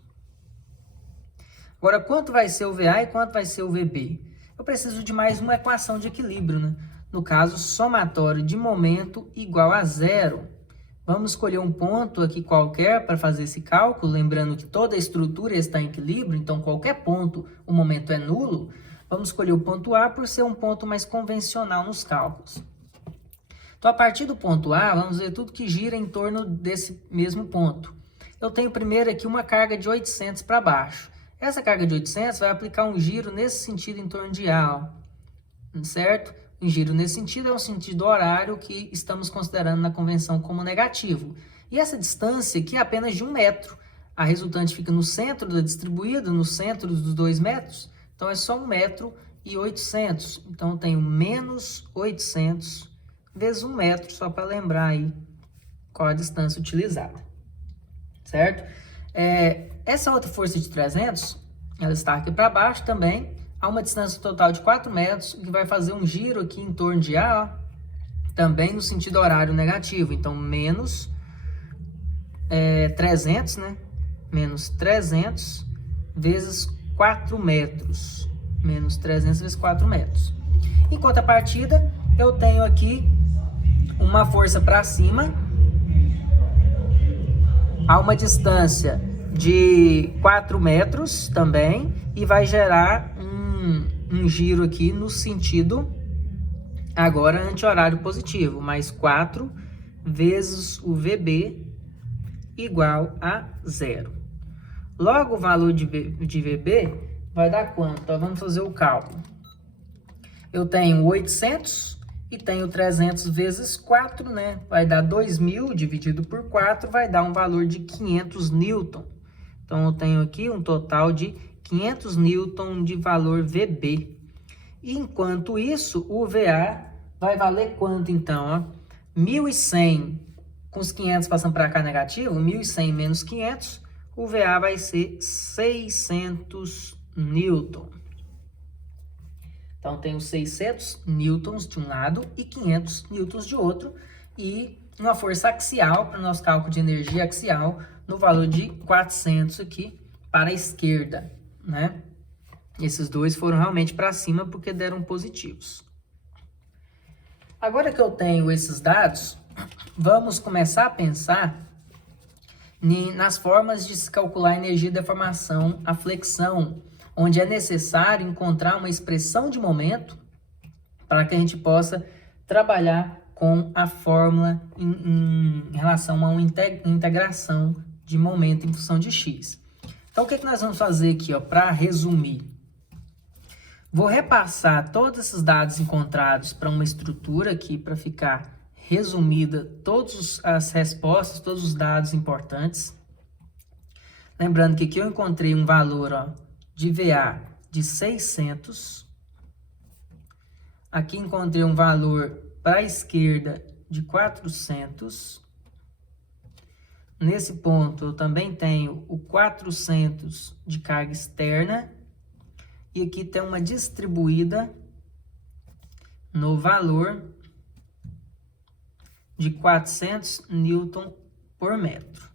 Agora, quanto vai ser o VA e quanto vai ser o VB? Eu preciso de mais uma equação de equilíbrio, né? No caso, somatório de momento igual a 0. Vamos escolher um ponto aqui qualquer para fazer esse cálculo, lembrando que toda a estrutura está em equilíbrio, então qualquer ponto o momento é nulo. Vamos escolher o ponto A por ser um ponto mais convencional nos cálculos. Então, a partir do ponto A, vamos ver tudo que gira em torno desse mesmo ponto. Eu tenho primeiro aqui uma carga de 800 para baixo. Essa carga de 800 vai aplicar um giro nesse sentido em torno de A, ó, certo? Um giro nesse sentido é um sentido horário que estamos considerando na convenção como negativo. E essa distância aqui é apenas de 1 metro. A resultante fica no centro da distribuída, no centro dos 2 metros. Então, é só 1 metro e 800. Então, eu tenho menos 800 vezes 1 metro, só para lembrar aí qual a distância utilizada. Certo? Essa outra força de 300, ela está aqui para baixo também. Há uma distância total de 4 metros, que vai fazer um giro aqui em torno de A, ó, também no sentido horário negativo. Então, menos 300, né? Menos 300 vezes 4 metros. Menos 300 vezes 4 metros. Em contrapartida, eu tenho aqui uma força para cima, a uma distância de 4 metros também, e vai gerar um giro aqui no sentido agora anti-horário positivo, mais 4 vezes o VB igual a 0. Logo, o valor de VB vai dar quanto? Então, vamos fazer o cálculo. Eu tenho 800 e tenho 300 vezes 4, né? Vai dar 2.000 dividido por 4, vai dar um valor de 500 newton. Então, eu tenho aqui um total de 500 newton de valor VB. E, enquanto isso, o VA vai valer quanto, então? 1.100, com os 500 passando para cá negativo, 1.100 menos 500, o VA vai ser 600 newton. Então, tenho 600 newtons de um lado e 500 newtons de outro. E uma força axial, para o nosso cálculo de energia axial, no valor de 400 aqui para a esquerda, né? Esses dois foram realmente para cima porque deram positivos. Agora que eu tenho esses dados, vamos começar a pensar nas formas de se calcular a energia de deformação, a flexão, onde é necessário encontrar uma expressão de momento para que a gente possa trabalhar com a fórmula em relação a uma integração de momento em função de x. Então, o que nós vamos fazer aqui, para resumir? Vou repassar todos esses dados encontrados para uma estrutura aqui, para ficar resumida todas as respostas, todos os dados importantes. Lembrando que aqui eu encontrei um valor, de VA de 600. Aqui encontrei um valor para a esquerda de 400. Nesse ponto eu também tenho o 400 de carga externa. E aqui tem uma distribuída no valor de 400 newton por metro.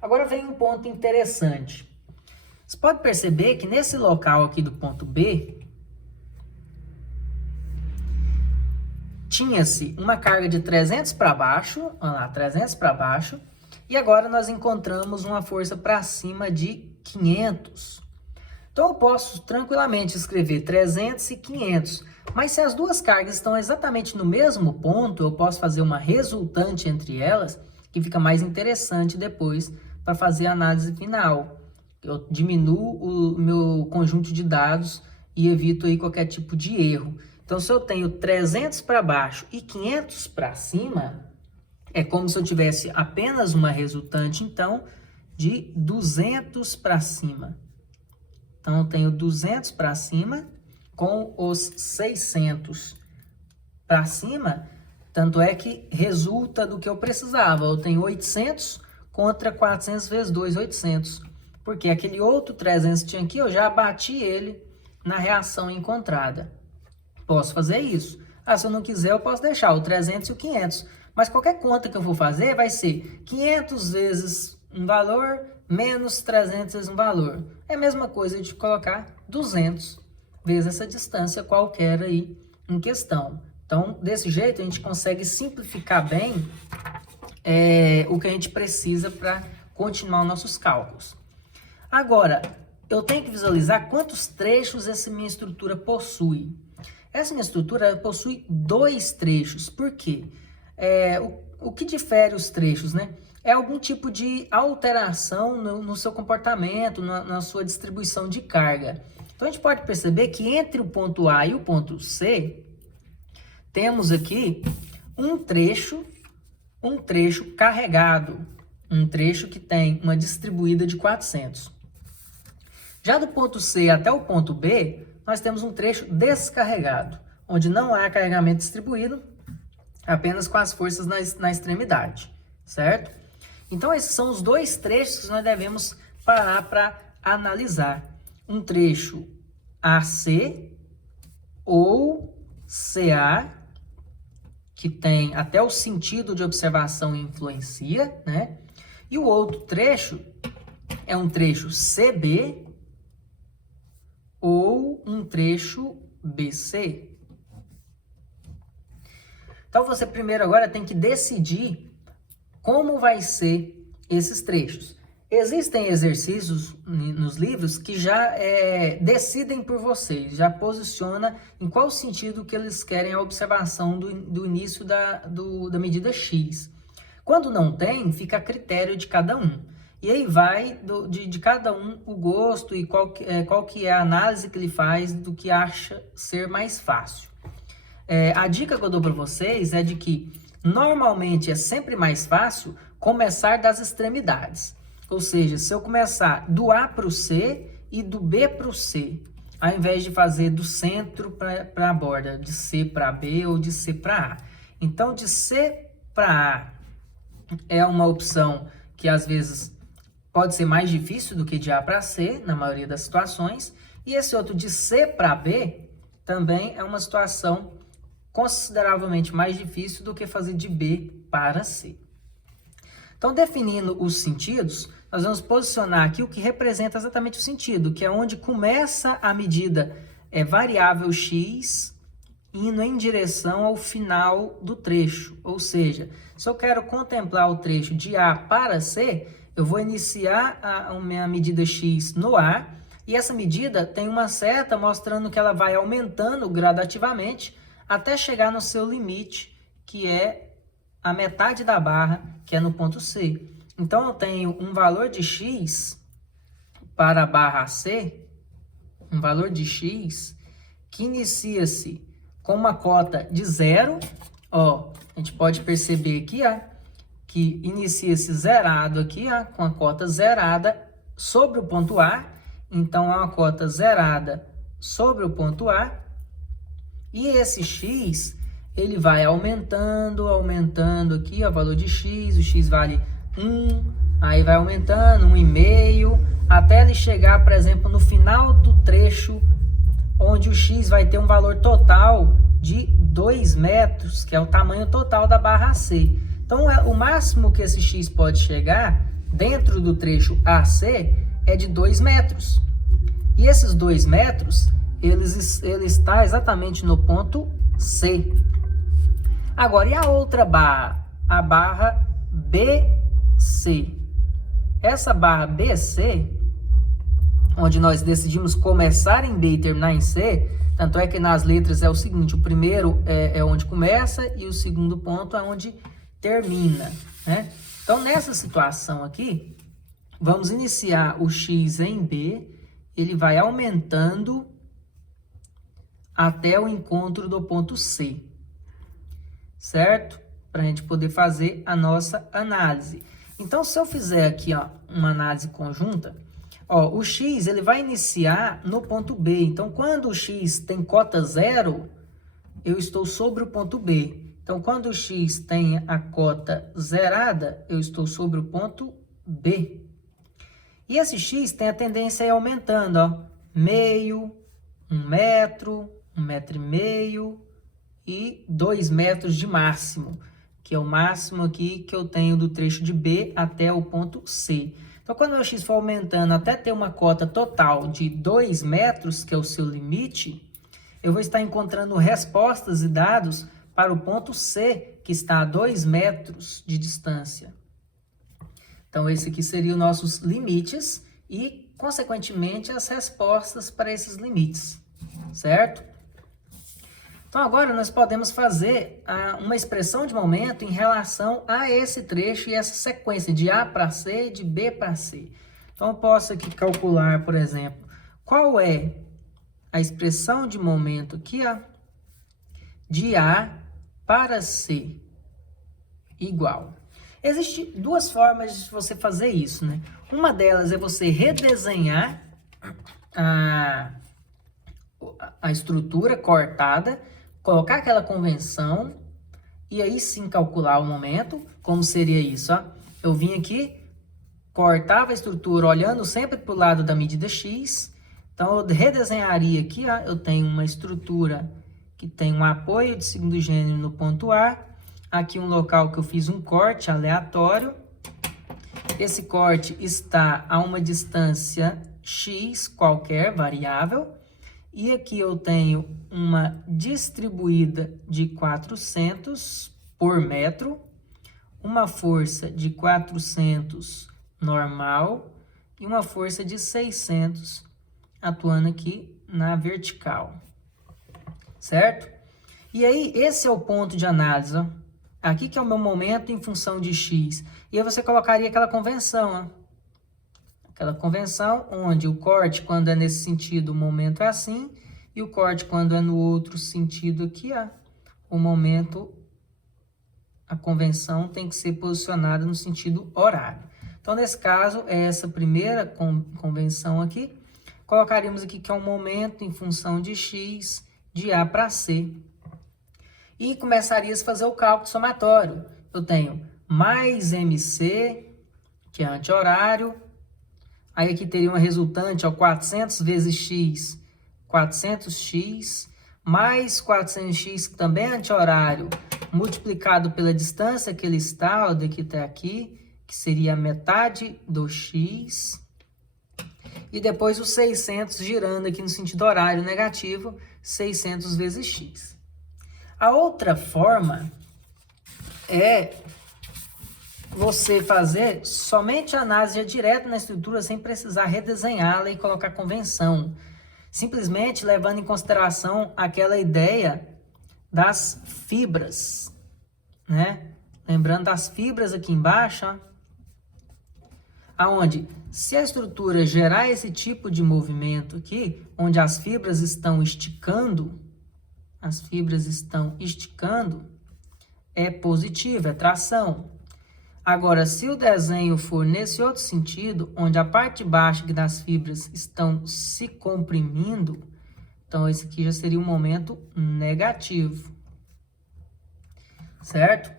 Agora vem um ponto interessante. Você pode perceber que nesse local aqui do ponto B, tinha-se uma carga de 300 para baixo, olha lá, 300 para baixo, e agora nós encontramos uma força para cima de 500. Então, eu posso tranquilamente escrever 300 e 500, mas se as duas cargas estão exatamente no mesmo ponto, eu posso fazer uma resultante entre elas, que fica mais interessante depois para fazer a análise final. Eu diminuo o meu conjunto de dados e evito aí qualquer tipo de erro. Então, se eu tenho 300 para baixo e 500 para cima, é como se eu tivesse apenas uma resultante, então, de 200 para cima. Então, eu tenho 200 para cima com os 600 para cima, tanto é que resulta do que eu precisava. Eu tenho 800 contra 400 vezes 2, 800. Porque aquele outro 300 que tinha aqui, eu já bati ele na reação encontrada. Posso fazer isso. Se eu não quiser, eu posso deixar o 300 e o 500. Mas qualquer conta que eu for fazer vai ser 500 vezes um valor menos 300 vezes um valor. É a mesma coisa de colocar 200 vezes essa distância qualquer aí em questão. Então, desse jeito, a gente consegue simplificar bem o que a gente precisa para continuar os nossos cálculos. Agora, eu tenho que visualizar quantos trechos essa minha estrutura possui. Essa minha estrutura possui dois trechos. Por quê? O que difere os trechos, né? É algum tipo de alteração no seu comportamento, na sua distribuição de carga. Então, a gente pode perceber que entre o ponto A e o ponto C, temos aqui um trecho carregado, um trecho que tem uma distribuída de 400. Já do ponto C até o ponto B, nós temos um trecho descarregado, onde não há carregamento distribuído, apenas com as forças na extremidade, certo? Então, esses são os dois trechos que nós devemos parar para analisar. Um trecho AC ou CA, que tem até o sentido de observação e influencia, né? E o outro trecho é um trecho CB ou um trecho BC. Então, você primeiro agora tem que decidir como vai ser esses trechos. Existem exercícios nos livros que já decidem por vocês, já posiciona em qual sentido que eles querem a observação do início da medida X. Quando não tem, fica a critério de cada um. E aí vai de cada um o gosto e qual que é a análise que ele faz do que acha ser mais fácil. A dica que eu dou para vocês é de que normalmente é sempre mais fácil começar das extremidades. Ou seja, se eu começar do A para o C e do B para o C, ao invés de fazer do centro para a borda, de C para B ou de C para A. Então, de C para A é uma opção que às vezes pode ser mais difícil do que de A para C, na maioria das situações. E esse outro de C para B também é uma situação consideravelmente mais difícil do que fazer de B para C. Então, definindo os sentidos, nós vamos posicionar aqui o que representa exatamente o sentido, que é onde começa a medida variável x indo em direção ao final do trecho. Ou seja, se eu quero contemplar o trecho de A para C, eu vou iniciar a minha medida x no A, e essa medida tem uma seta mostrando que ela vai aumentando gradativamente até chegar no seu limite, que é a metade da barra, que é no ponto C. Então, eu tenho um valor de x para a barra C, um valor de x que inicia-se com uma cota de 0. Ó, a gente pode perceber aqui, ó, que inicia-se zerado aqui, ó, com a cota zerada sobre o ponto A. Então, é uma cota zerada sobre o ponto A. E esse x, ele vai aumentando aqui, ó, o valor de x, o x vale 1, aí vai aumentando, 1,5, até ele chegar, por exemplo, no final do trecho, onde o x vai ter um valor total de 2 metros, que é o tamanho total da barra C. Então, o máximo que esse x pode chegar, dentro do trecho AC, é de 2 metros. E esses 2 metros, ele está exatamente no ponto C. Agora, e a outra barra? A barra BC. Essa barra BC, onde nós decidimos começar em B e terminar em C, tanto é que nas letras é o seguinte, o primeiro é onde começa e o segundo ponto é onde termina, né? Então, nessa situação aqui, vamos iniciar o x em B, ele vai aumentando até o encontro do ponto C, certo? Para a gente poder fazer a nossa análise. Então, se eu fizer aqui, ó, uma análise conjunta, ó, o x ele vai iniciar no ponto B. Então, quando o x tem cota 0, eu estou sobre o ponto B. Então, quando o x tem a cota zerada, eu estou sobre o ponto B. E esse x tem a tendência a ir aumentando, ó, meio, 1 metro, 1,5 metro e 2 metros de máximo, que é o máximo aqui que eu tenho do trecho de B até o ponto C. Então, quando o meu x for aumentando até ter uma cota total de 2 metros, que é o seu limite, eu vou estar encontrando respostas e dados para o ponto C, que está a 2 metros de distância. Então, esse aqui seriam os nossos limites e, consequentemente, as respostas para esses limites, certo? Então, agora nós podemos fazer uma expressão de momento em relação a esse trecho e essa sequência de A para C e de B para C. Então, eu posso aqui calcular, por exemplo, qual é a expressão de momento aqui, ó, de A para C igual. Existem duas formas de você fazer isso, né? Uma delas é você redesenhar a estrutura cortada, colocar aquela convenção e aí sim calcular o momento. Como seria isso? Ó? Eu vim aqui, cortava a estrutura olhando sempre para o lado da medida X. Então, eu redesenharia aqui, ó, eu tenho uma estrutura que tem um apoio de segundo gênero no ponto A. Aqui um local que eu fiz um corte aleatório. Esse corte está a uma distância X qualquer, variável. E aqui eu tenho uma distribuída de 400 por metro, uma força de 400 normal e uma força de 600 atuando aqui na vertical, certo? E aí, esse é o ponto de análise, ó. Aqui que é o meu momento em função de x. E aí você colocaria aquela convenção, ó. Aquela convenção onde o corte, quando é nesse sentido, o momento é assim, e o corte, quando é no outro sentido aqui, ó, o momento, a convenção tem que ser posicionada no sentido horário. Então, nesse caso, é essa primeira convenção aqui. Colocaríamos aqui que é um momento em função de x, de A para C. E começaria a fazer o cálculo somatório. Eu tenho mais MC, que é anti-horário. Aí aqui teria uma resultante, ó, 400 vezes x, 400x, mais 400x, que também é anti-horário, multiplicado pela distância que ele está, ó, daqui até aqui, que seria a metade do x. E depois os 600 girando aqui no sentido horário negativo, 600 vezes x. A outra forma é você fazer somente a análise direta na estrutura sem precisar redesenhá-la e colocar convenção. Simplesmente levando em consideração aquela ideia das fibras, né? Lembrando das fibras aqui embaixo, ó, aonde se a estrutura gerar esse tipo de movimento aqui, onde as fibras estão esticando, é positivo, é tração. Agora, se o desenho for nesse outro sentido, onde a parte de baixo das fibras estão se comprimindo, então esse aqui já seria um momento negativo, certo?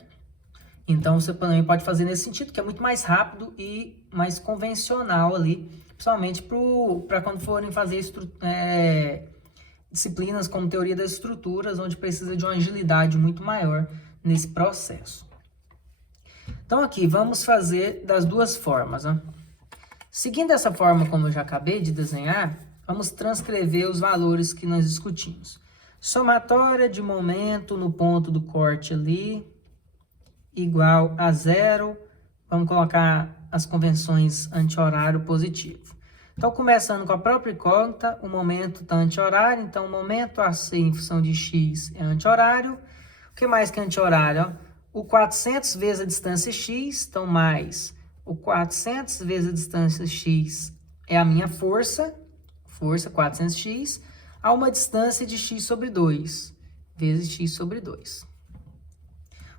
Então, você também pode fazer nesse sentido, que é muito mais rápido e mais convencional ali, principalmente para quando forem fazer disciplinas como teoria das estruturas, onde precisa de uma agilidade muito maior nesse processo. Então, aqui, vamos fazer das duas formas, ó. Seguindo essa forma, como eu já acabei de desenhar, vamos transcrever os valores que nós discutimos. Somatória de momento no ponto do corte ali, igual a 0. Vamos colocar as convenções anti-horário positivo. Então, começando com a própria incógnita, o momento está anti-horário, então o momento AC em função de x é anti-horário. O que mais que é anti-horário, ó? O 400 vezes a distância x, então mais o 400 vezes a distância x é a minha força 400x, a uma distância de x sobre 2, vezes x sobre 2.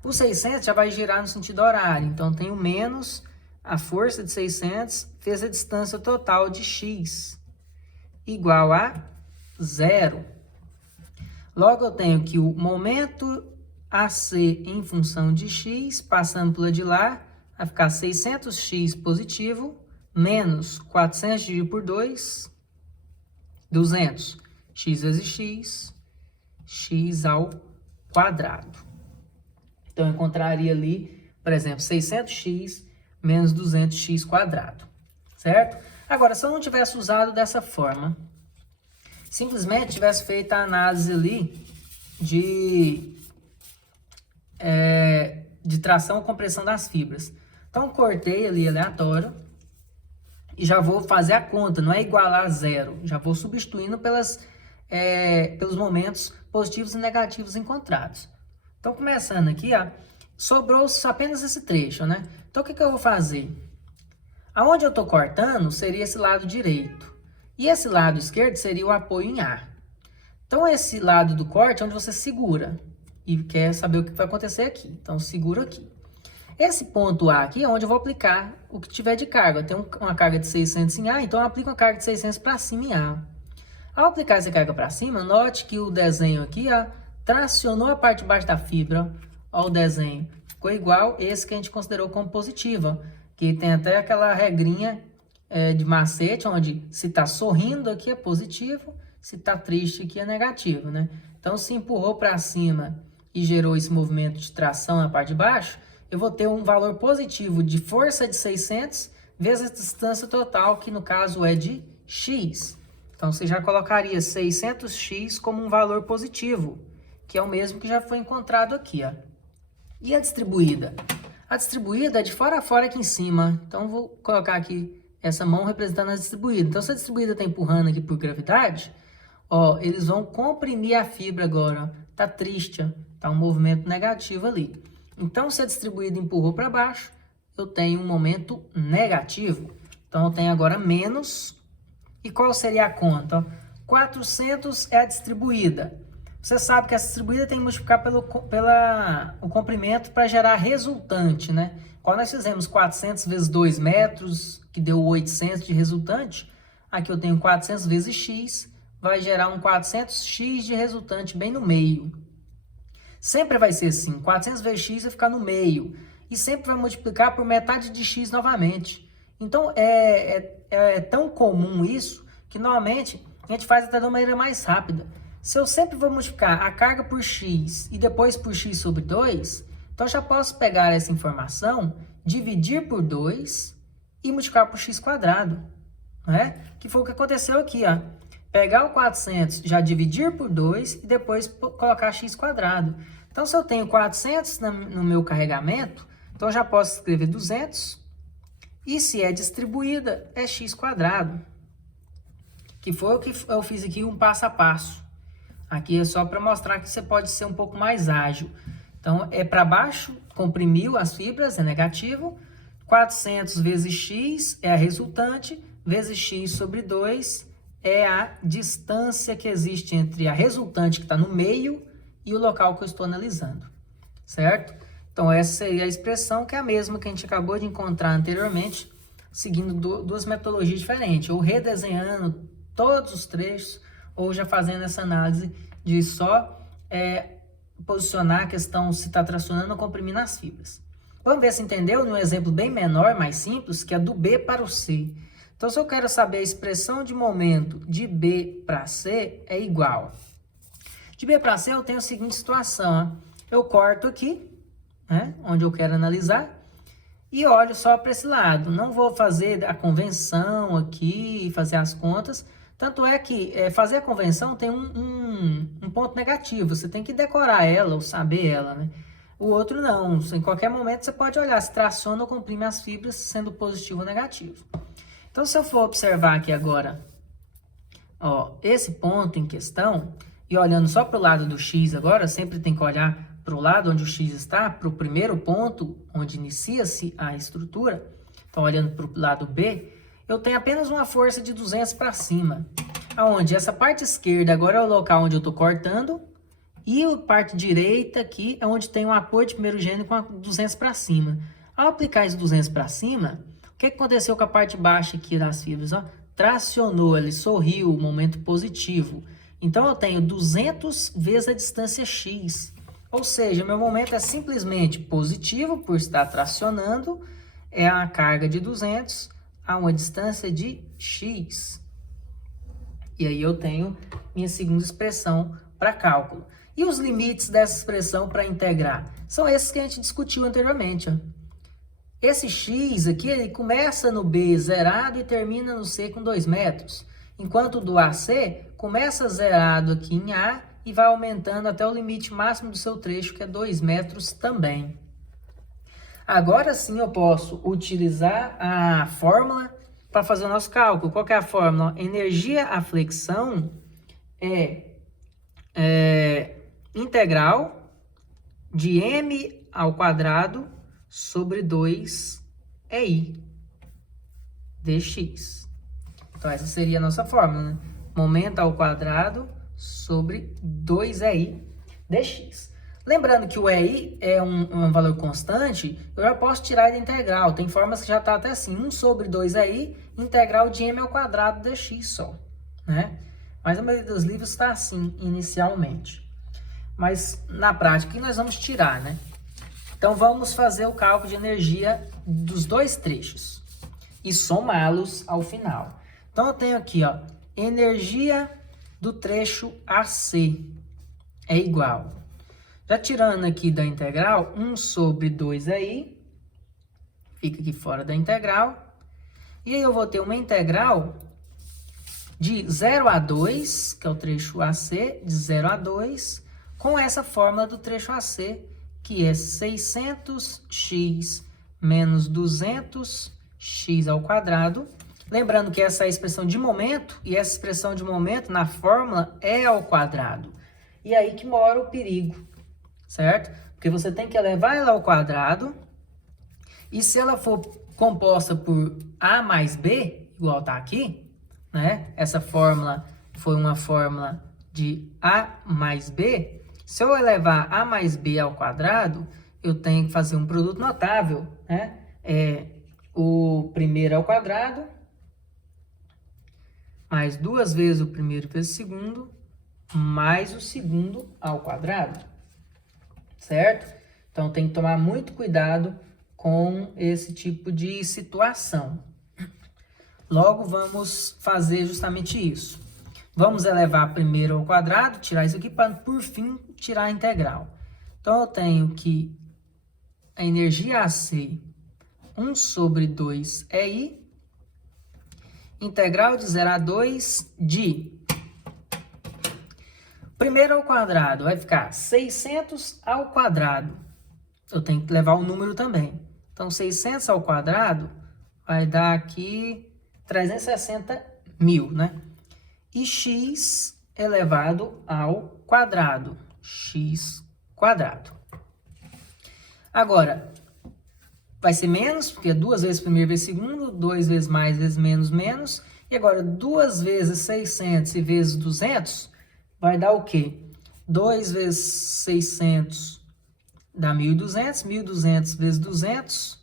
O 600 já vai girar no sentido horário, então tenho menos a força de 600 vezes a distância total de x, igual a 0. Logo, eu tenho que o momento AC em função de x, passando por de lá, vai ficar 600x positivo, menos 400 dividido por 2, 200. X vezes x, x ao quadrado. Então, eu encontraria ali, por exemplo, 600x menos 200x quadrado, certo? Agora, se eu não tivesse usado dessa forma, simplesmente tivesse feito a análise ali de tração e compressão das fibras. Então, cortei ali aleatório e já vou fazer a conta, não é igualar a 0, já vou substituindo pelos momentos positivos e negativos encontrados. Então, começando aqui, ó, sobrou apenas esse trecho, né? Então, o que eu vou fazer? Aonde eu estou cortando seria esse lado direito. E esse lado esquerdo seria o apoio em A. Então, esse lado do corte é onde você segura. E quer saber o que vai acontecer aqui. Então, seguro aqui. Esse ponto A aqui é onde eu vou aplicar o que tiver de carga. Eu tenho uma carga de 600 em A, então eu aplico uma carga de 600 para cima em A. Ao aplicar essa carga para cima, note que o desenho aqui, ó, tracionou a parte de baixo da fibra. Ó, o desenho ficou igual esse que a gente considerou como positivo. Ó, que tem até aquela regrinha de macete, onde se está sorrindo aqui é positivo, se está triste aqui é negativo, né? Então, se empurrou para cima e gerou esse movimento de tração na parte de baixo, eu vou ter um valor positivo de força de 600 vezes a distância total, que no caso é de x. Então, você já colocaria 600x como um valor positivo, que é o mesmo que já foi encontrado aqui, ó. E a distribuída? A distribuída é de fora a fora aqui em cima. Então, vou colocar aqui essa mão representando a distribuída. Então, se a distribuída está empurrando aqui por gravidade, ó, eles vão comprimir a fibra agora, ó. Tá triste, ó. Tá um movimento negativo ali. Então, se a distribuída empurrou para baixo, eu tenho um momento negativo. Então, eu tenho agora menos. E qual seria a conta? 400 é a distribuída. Você sabe que a distribuída tem que multiplicar pelo comprimento para gerar resultante, né? Quando nós fizemos 400 vezes 2 metros, que deu 800 de resultante, aqui eu tenho 400 vezes x, vai gerar um 400x de resultante bem no meio. Sempre vai ser assim, 400 vezes x vai ficar no meio, e sempre vai multiplicar por metade de x novamente. Então, é tão comum isso, que normalmente a gente faz até de uma maneira mais rápida. Se eu sempre vou multiplicar a carga por x e depois por x sobre 2, então eu já posso pegar essa informação, dividir por 2 e multiplicar por x quadrado, né? Que foi o que aconteceu aqui, ó. Pegar o 400, já dividir por 2 e depois colocar x quadrado. Então, se eu tenho 400 no meu carregamento, então eu já posso escrever 200. E se é distribuída, é x quadrado. Que foi o que eu fiz aqui, um passo a passo. Aqui é só para mostrar que você pode ser um pouco mais ágil. Então, é para baixo, comprimiu as fibras, é negativo. 400 vezes x é a resultante, vezes x sobre 2 é a distância que existe entre a resultante que está no meio e o local que eu estou analisando, certo? Então, essa seria a expressão que é a mesma que a gente acabou de encontrar anteriormente, seguindo duas metodologias diferentes, ou redesenhando todos os trechos, ou já fazendo essa análise de só posicionar a questão se está tracionando ou comprimindo as fibras. Vamos ver se entendeu num exemplo bem menor, mais simples, que é do B para o C. Então, se eu quero saber a expressão de momento de B para C, é igual. De B para C, eu tenho a seguinte situação. Ó. Eu corto aqui, né, onde eu quero analisar, e olho só para esse lado. Não vou fazer a convenção aqui, fazer as contas. Tanto é que fazer a convenção tem um ponto negativo. Você tem que decorar ela ou saber ela, né? O outro não. Em qualquer momento você pode olhar se traciona ou comprime as fibras, sendo positivo ou negativo. Então, se eu for observar aqui agora, ó, esse ponto em questão, e olhando só para o lado do x agora, sempre tem que olhar para o lado onde o x está, para o primeiro ponto, onde inicia-se a estrutura. Então, olhando para o lado B, eu tenho apenas uma força de 200 para cima, aonde essa parte esquerda agora é o local onde eu estou cortando, e a parte direita aqui é onde tem um apoio de primeiro gênero com 200 para cima. Ao aplicar esse 200 para cima, o que aconteceu com a parte baixa aqui das fibras? Ó? Tracionou, ele sorriu, momento positivo. Então, eu tenho 200 vezes a distância x. Ou seja, meu momento é simplesmente positivo por estar tracionando, é a carga de 200 a uma distância de x. E aí eu tenho minha segunda expressão para cálculo. E os limites dessa expressão para integrar? São esses que a gente discutiu anteriormente. Ó. Esse x aqui, ele começa no B zerado e termina no C com 2 metros. Enquanto do AC começa zerado aqui em A e vai aumentando até o limite máximo do seu trecho, que é 2 metros também. Agora sim eu posso utilizar a fórmula para fazer o nosso cálculo. Qual que é a fórmula? Energia à flexão é integral de m ao quadrado sobre 2i dx. Então, essa seria a nossa fórmula, né? Momento ao quadrado sobre 2i dx. Lembrando que o EI é um valor constante, eu já posso tirar da integral. Tem formas que já está até assim, 1 sobre 2EI, integral de m ao quadrado dx só, né? Mas a maioria dos livros está assim, inicialmente. Mas, na prática, o que nós vamos tirar, né? Então, vamos fazer o cálculo de energia dos dois trechos e somá-los ao final. Então, eu tenho aqui, ó, energia do trecho AC é igual. Já tirando aqui da integral, 1 sobre 2i, fica aqui fora da integral. E aí eu vou ter uma integral de 0 a 2, que é o trecho AC, de 0 a 2, com essa fórmula do trecho AC, que é 600x menos 200x ao quadrado. Lembrando que essa é a expressão de momento, e essa expressão de momento na fórmula é ao quadrado. E aí que mora o perigo, certo? Porque você tem que elevar ela ao quadrado, e se ela for composta por A mais B, igual está aqui, né? Essa fórmula foi uma fórmula de A mais B. Se eu elevar A mais B ao quadrado, eu tenho que fazer um produto notável, né? O primeiro ao quadrado, mais 2 vezes o primeiro vezes o segundo, mais o segundo ao quadrado, certo? Então, tem que tomar muito cuidado com esse tipo de situação. Logo, vamos fazer justamente isso. Vamos elevar primeiro ao quadrado, tirar isso aqui para, por fim, tirar a integral. Então, eu tenho que a energia AC, 1 sobre 2EI, integral de 0 a 2 de... Primeiro ao quadrado vai ficar 600 ao quadrado. Eu tenho que levar o número também. Então, 600 ao quadrado vai dar aqui 360.000, né? E x elevado ao quadrado. X quadrado. Agora, vai ser menos, porque é 2 vezes primeiro vezes segundo, 2 vezes mais vezes menos, menos. E agora, 2 vezes 600 e vezes 200... vai dar o quê? 2 vezes 600 dá 1.200. 1.200 vezes 200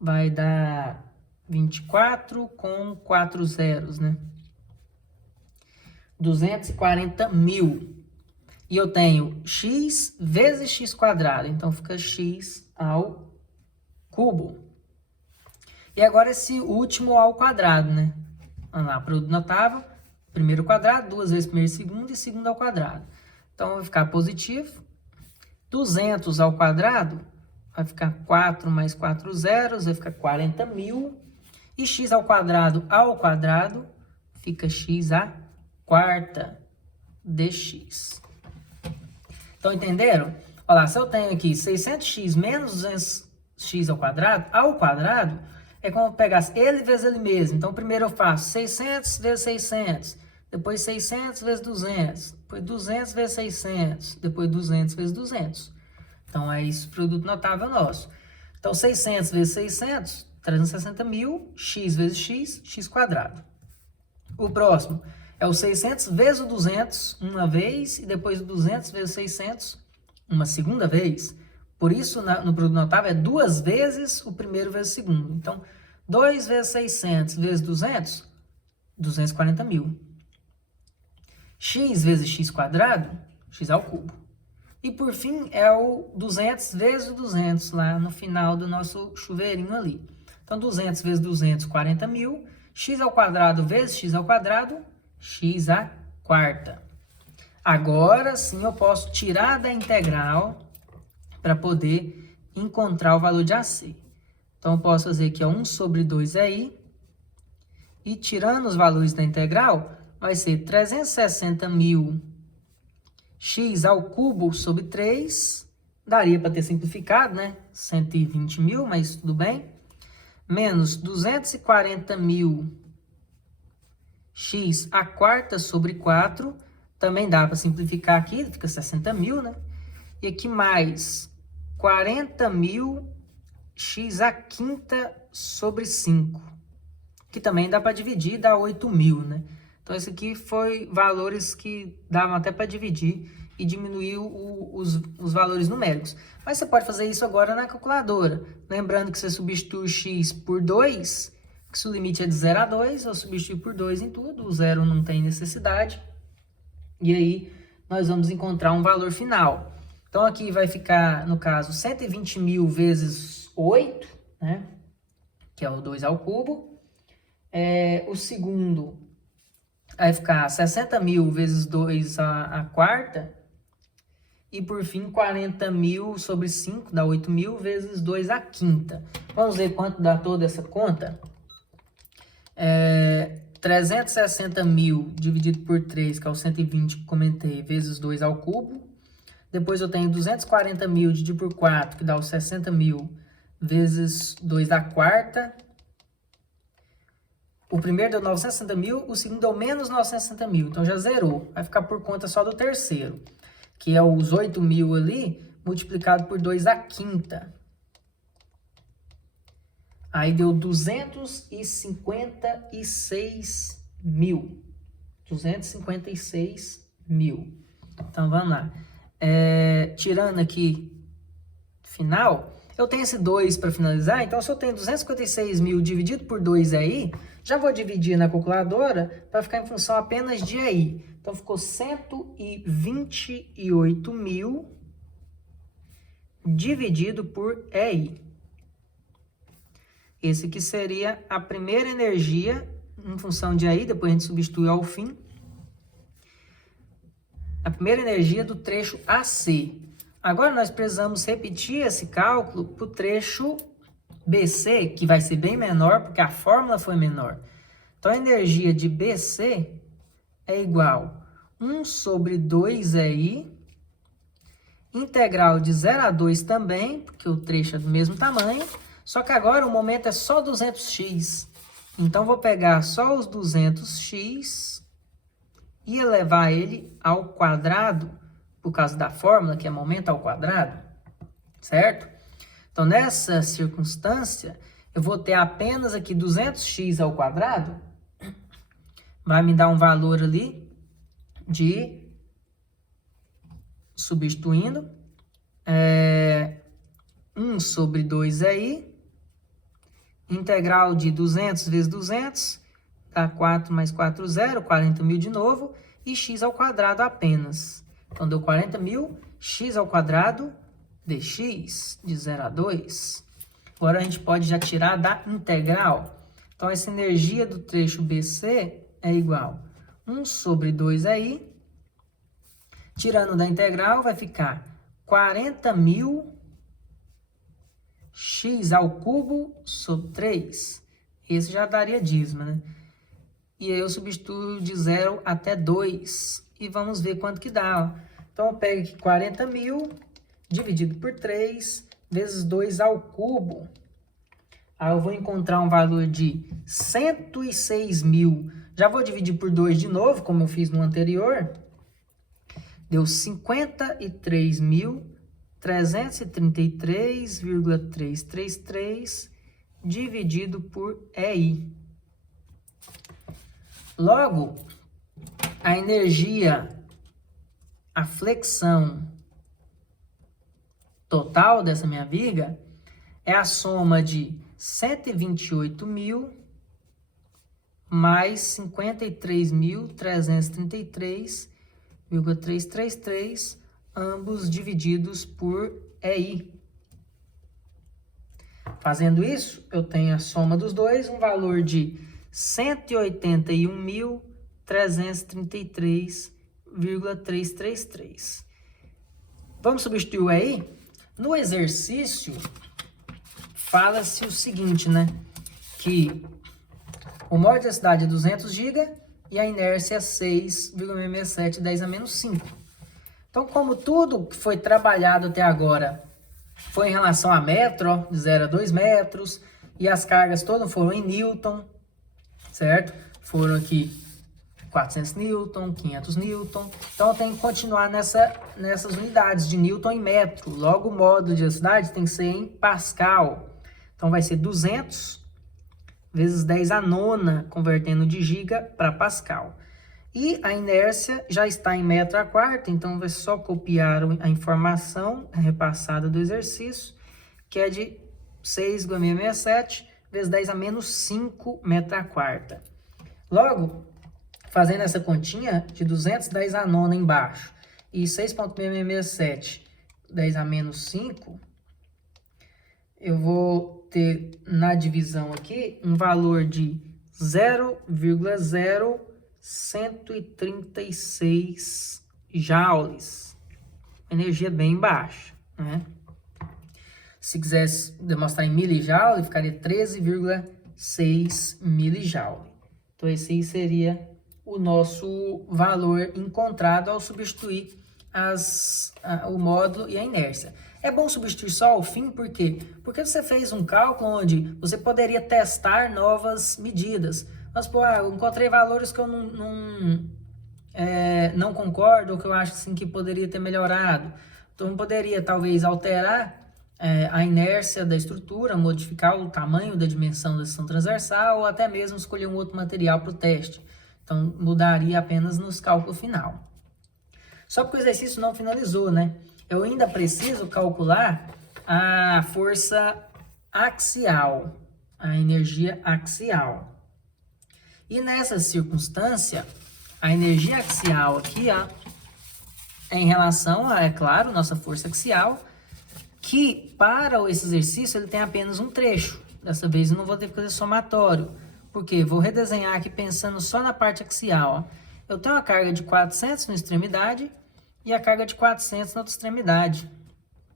vai dar 24 com 4 zeros, né? 240.000. E eu tenho x vezes x quadrado. Então, fica x ao cubo. E agora esse último ao quadrado, né? Vamos lá, produto notável. Primeiro quadrado, 2 vezes primeiro e segundo ao quadrado. Então, vai ficar positivo. 200 ao quadrado, vai ficar 4 mais 4 zeros, vai ficar 40.000. E x ao quadrado, fica x a quarta dx. Então, entenderam? Olha lá, se eu tenho aqui 600x menos 200x ao quadrado, é como pegar ele vezes ele mesmo. Então, primeiro eu faço 600 vezes 600, depois 600 vezes 200, depois 200 vezes 600, depois 200 vezes 200. Então, é esse produto notável nosso. Então, 600 vezes 600, 360.000, x vezes x, x quadrado. O próximo é o 600 vezes o 200 uma vez, e depois o 200 vezes 600 uma segunda vez. Por isso, no produto notável, é 2 vezes o primeiro vezes o segundo. Então, 2 vezes 600 vezes 200, 240.000. X vezes x quadrado, x ao cubo. E, por fim, é o 200 vezes o 200, lá no final do nosso chuveirinho ali. Então, 200 vezes 200, 40.000. X ao quadrado vezes x ao quadrado, x à quarta. Agora, sim, eu posso tirar da integral para poder encontrar o valor de AC. Então, eu posso fazer que é 1 sobre 2i. E tirando os valores da integral, vai ser 360.000 x ao cubo sobre 3. Daria para ter simplificado, né? 120.000, mas tudo bem. Menos 240.000 x à quarta sobre 4. também dá para simplificar aqui, fica 60 mil, né? E aqui mais 40 mil x à quinta sobre 5, que também dá para dividir, dá 8 mil, né? Então, esse aqui foi valores que davam até para dividir e diminuir os valores numéricos. Mas você pode fazer isso agora na calculadora. Lembrando que você substitui o x por 2, que se o limite é de 0 a 2, eu substituo por 2 em tudo, o zero não tem necessidade. E aí, nós vamos encontrar um valor final. Então, aqui vai ficar, no caso, 120 mil vezes 8, né? Que é o 2 ao cubo. O segundo vai ficar 60 mil vezes 2 à quarta. E, por fim, 40 mil sobre 5 dá 8 mil vezes 2 à quinta. Vamos ver quanto dá toda essa conta. 360 mil dividido por 3, que é o 120 que comentei, vezes 2 ao cubo. Depois eu tenho 240 mil dividido por 4, que dá os 60 mil vezes 2 à quarta. O primeiro deu 960 mil, o segundo deu menos 960 mil, então já zerou. Vai ficar por conta só do terceiro, que é os 8 mil ali, multiplicado por 2 à quinta. Aí deu 256 mil. 256 mil. Então, vamos lá. Tirando aqui final, eu tenho esse 2 para finalizar. Então, se eu tenho 256 mil dividido por 2 aí, já vou dividir na calculadora para ficar em função apenas de aí. Então, ficou 128 mil dividido por EI. Esse aqui seria a primeira energia em função de EI, depois a gente substitui ao fim. A primeira energia do trecho AC. Agora, nós precisamos repetir esse cálculo para o trecho BC, que vai ser bem menor, porque a fórmula foi menor. Então, a energia de BC é igual a 1 sobre 2 EI, integral de 0 a 2 também, porque o trecho é do mesmo tamanho, só que agora o momento é só 200x. Então, vou pegar só os 200x e elevar ele ao quadrado, por causa da fórmula, que é momento ao quadrado, certo? Então, nessa circunstância, eu vou ter apenas aqui 200x ao quadrado, vai me dar um valor ali de, substituindo, 1 sobre 2 aí, integral de 200 vezes 200, dá 4 mais 4, 0, 40 mil de novo, e x ao quadrado apenas. Então, deu 40 mil, x ao quadrado, dx, de 0 a 2. Agora, a gente pode já tirar da integral. Então, essa energia do trecho BC é igual a 1 sobre 2 aí. Tirando da integral, vai ficar 40 mil x ao cubo sobre 3. Esse já daria dízima, né? E aí eu substituo de 0 até 2. E vamos ver quanto que dá. Ó. Então, eu pego aqui 40 mil dividido por 3 vezes 2 ao cubo. Aí eu vou encontrar um valor de 106 mil. Já vou dividir por 2 de novo, como eu fiz no anterior. Deu 53.333,333 dividido por EI. Logo, a energia, a flexão total dessa minha viga é a soma de 128 mil mais 53.333,333, ambos divididos por EI. Fazendo isso, eu tenho a soma dos dois, um valor de 181.333,333. Vamos substituir o EI? No exercício, fala-se o seguinte, né? Que o mol de densidade é 200 GB e a inércia é 6,67, 10 a menos 5. Então, como tudo que foi trabalhado até agora foi em relação a metro, ó, de 0 a 2 metros, e as cargas todas foram em Newton, certo? Foram aqui 400 newton, 500 newton. Então, eu tenho que continuar nessas unidades de newton e metro. Logo, o módulo de elasticidade tem que ser em pascal. Então, vai ser 200 vezes 10 a nona, convertendo de giga para pascal. E a inércia já está em metro a quarta, então vai só copiar a informação repassada do exercício, que é de 6,667 vezes 10 a menos 5 metro a quarta. Logo, fazendo essa continha de 210 a nona embaixo e 6,667 10 a menos 5, eu vou ter na divisão aqui um valor de 0,0136 joules. Energia bem baixa, né? Se quisesse demonstrar em milijoule, ficaria 13,6 milijoule. Então, esse aí seria o nosso valor encontrado ao substituir o módulo e a inércia. É bom substituir só ao fim, por quê? Porque você fez um cálculo onde você poderia testar novas medidas. Mas, pô, eu encontrei valores que eu não concordo, ou que eu acho assim, que poderia ter melhorado. Então, eu poderia, talvez, alterar a inércia da estrutura, modificar o tamanho da dimensão da seção transversal, ou até mesmo escolher um outro material para o teste. Então, mudaria apenas nos cálculos final. Só porque o exercício não finalizou, né? Eu ainda preciso calcular a força axial, a energia axial. E nessa circunstância, a energia axial aqui, ó, é em relação a, é claro, nossa força axial, que para esse exercício ele tem apenas um trecho. Dessa vez eu não vou ter que fazer somatório, porque vou redesenhar aqui pensando só na parte axial. Ó. Eu tenho a carga de 400 na extremidade e a carga de 400 na outra extremidade.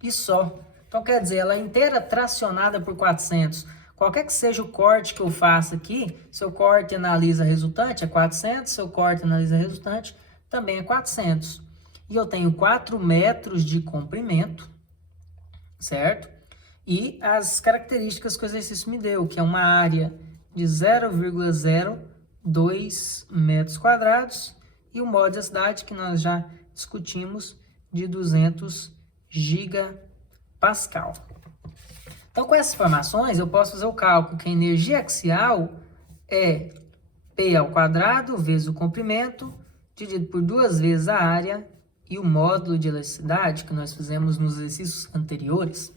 E só. Então, quer dizer, ela é inteira tracionada por 400. Qualquer que seja o corte que eu faça aqui, se eu corte e analisa a resultante, é 400. Se eu corte e analisa a resultante, também é 400. E eu tenho 4 metros de comprimento, certo? E as características que o exercício me deu, que é uma área de 0,02 metros quadrados e o módulo de elasticidade que nós já discutimos de 200 gigapascal. Então, com essas informações, eu posso fazer o cálculo que a energia axial é P ao quadrado vezes o comprimento, dividido por 2 vezes a área e o módulo de elasticidade que nós fizemos nos exercícios anteriores.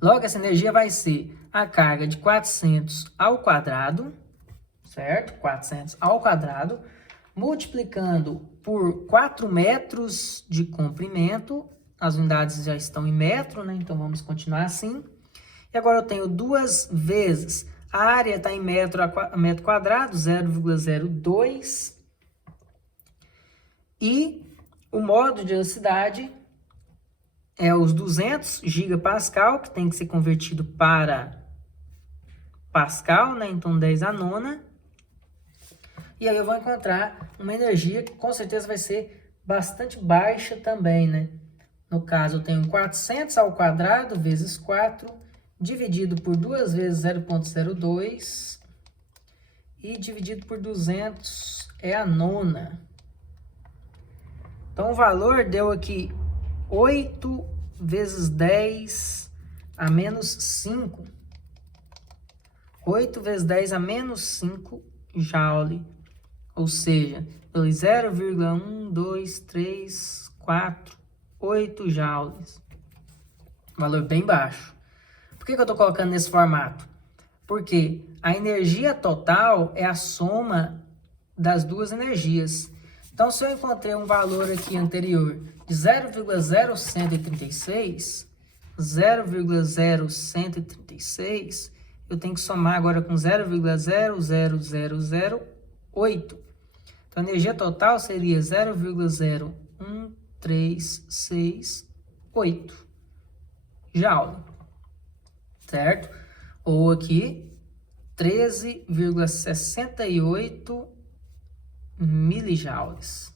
Logo, essa energia vai ser a carga de 400 ao quadrado, certo? 400 ao quadrado, multiplicando por 4 metros de comprimento. As unidades já estão em metro, né? Então, vamos continuar assim. E agora eu tenho 2 vezes. A área está em metro quadrado, 0,02. E o módulo de elasticidade é os 200 gigapascal, que tem que ser convertido para pascal, né? Então, 10 a nona. E aí eu vou encontrar uma energia que com certeza vai ser bastante baixa também, né? No caso, eu tenho 400 ao quadrado vezes 4, dividido por 2 vezes 0,02, e dividido por 200 é a nona. Então, o valor deu aqui 8 vezes 10 a menos 5. 8 vezes 10 a menos 5 joule. Ou seja, 0,1, 2, 3, 4, 8 joules. Valor bem baixo. Por que eu estou colocando nesse formato? Porque a energia total é a soma das duas energias. Então, se eu encontrei um valor aqui anterior de 0,0136, eu tenho que somar agora com 0,00008. Então, a energia total seria 0,01368 joule, certo? Ou aqui, 13,68 milijoules.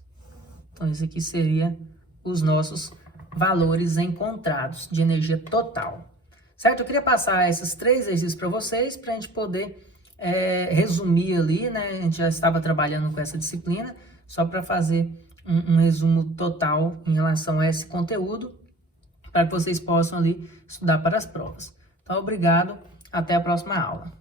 Então, esse aqui seria os nossos valores encontrados de energia total. Certo? Eu queria passar esses 3 exercícios para vocês, para a gente poder resumir ali, né? A gente já estava trabalhando com essa disciplina, só para fazer um resumo total em relação a esse conteúdo, para que vocês possam ali estudar para as provas. Então, obrigado, até a próxima aula.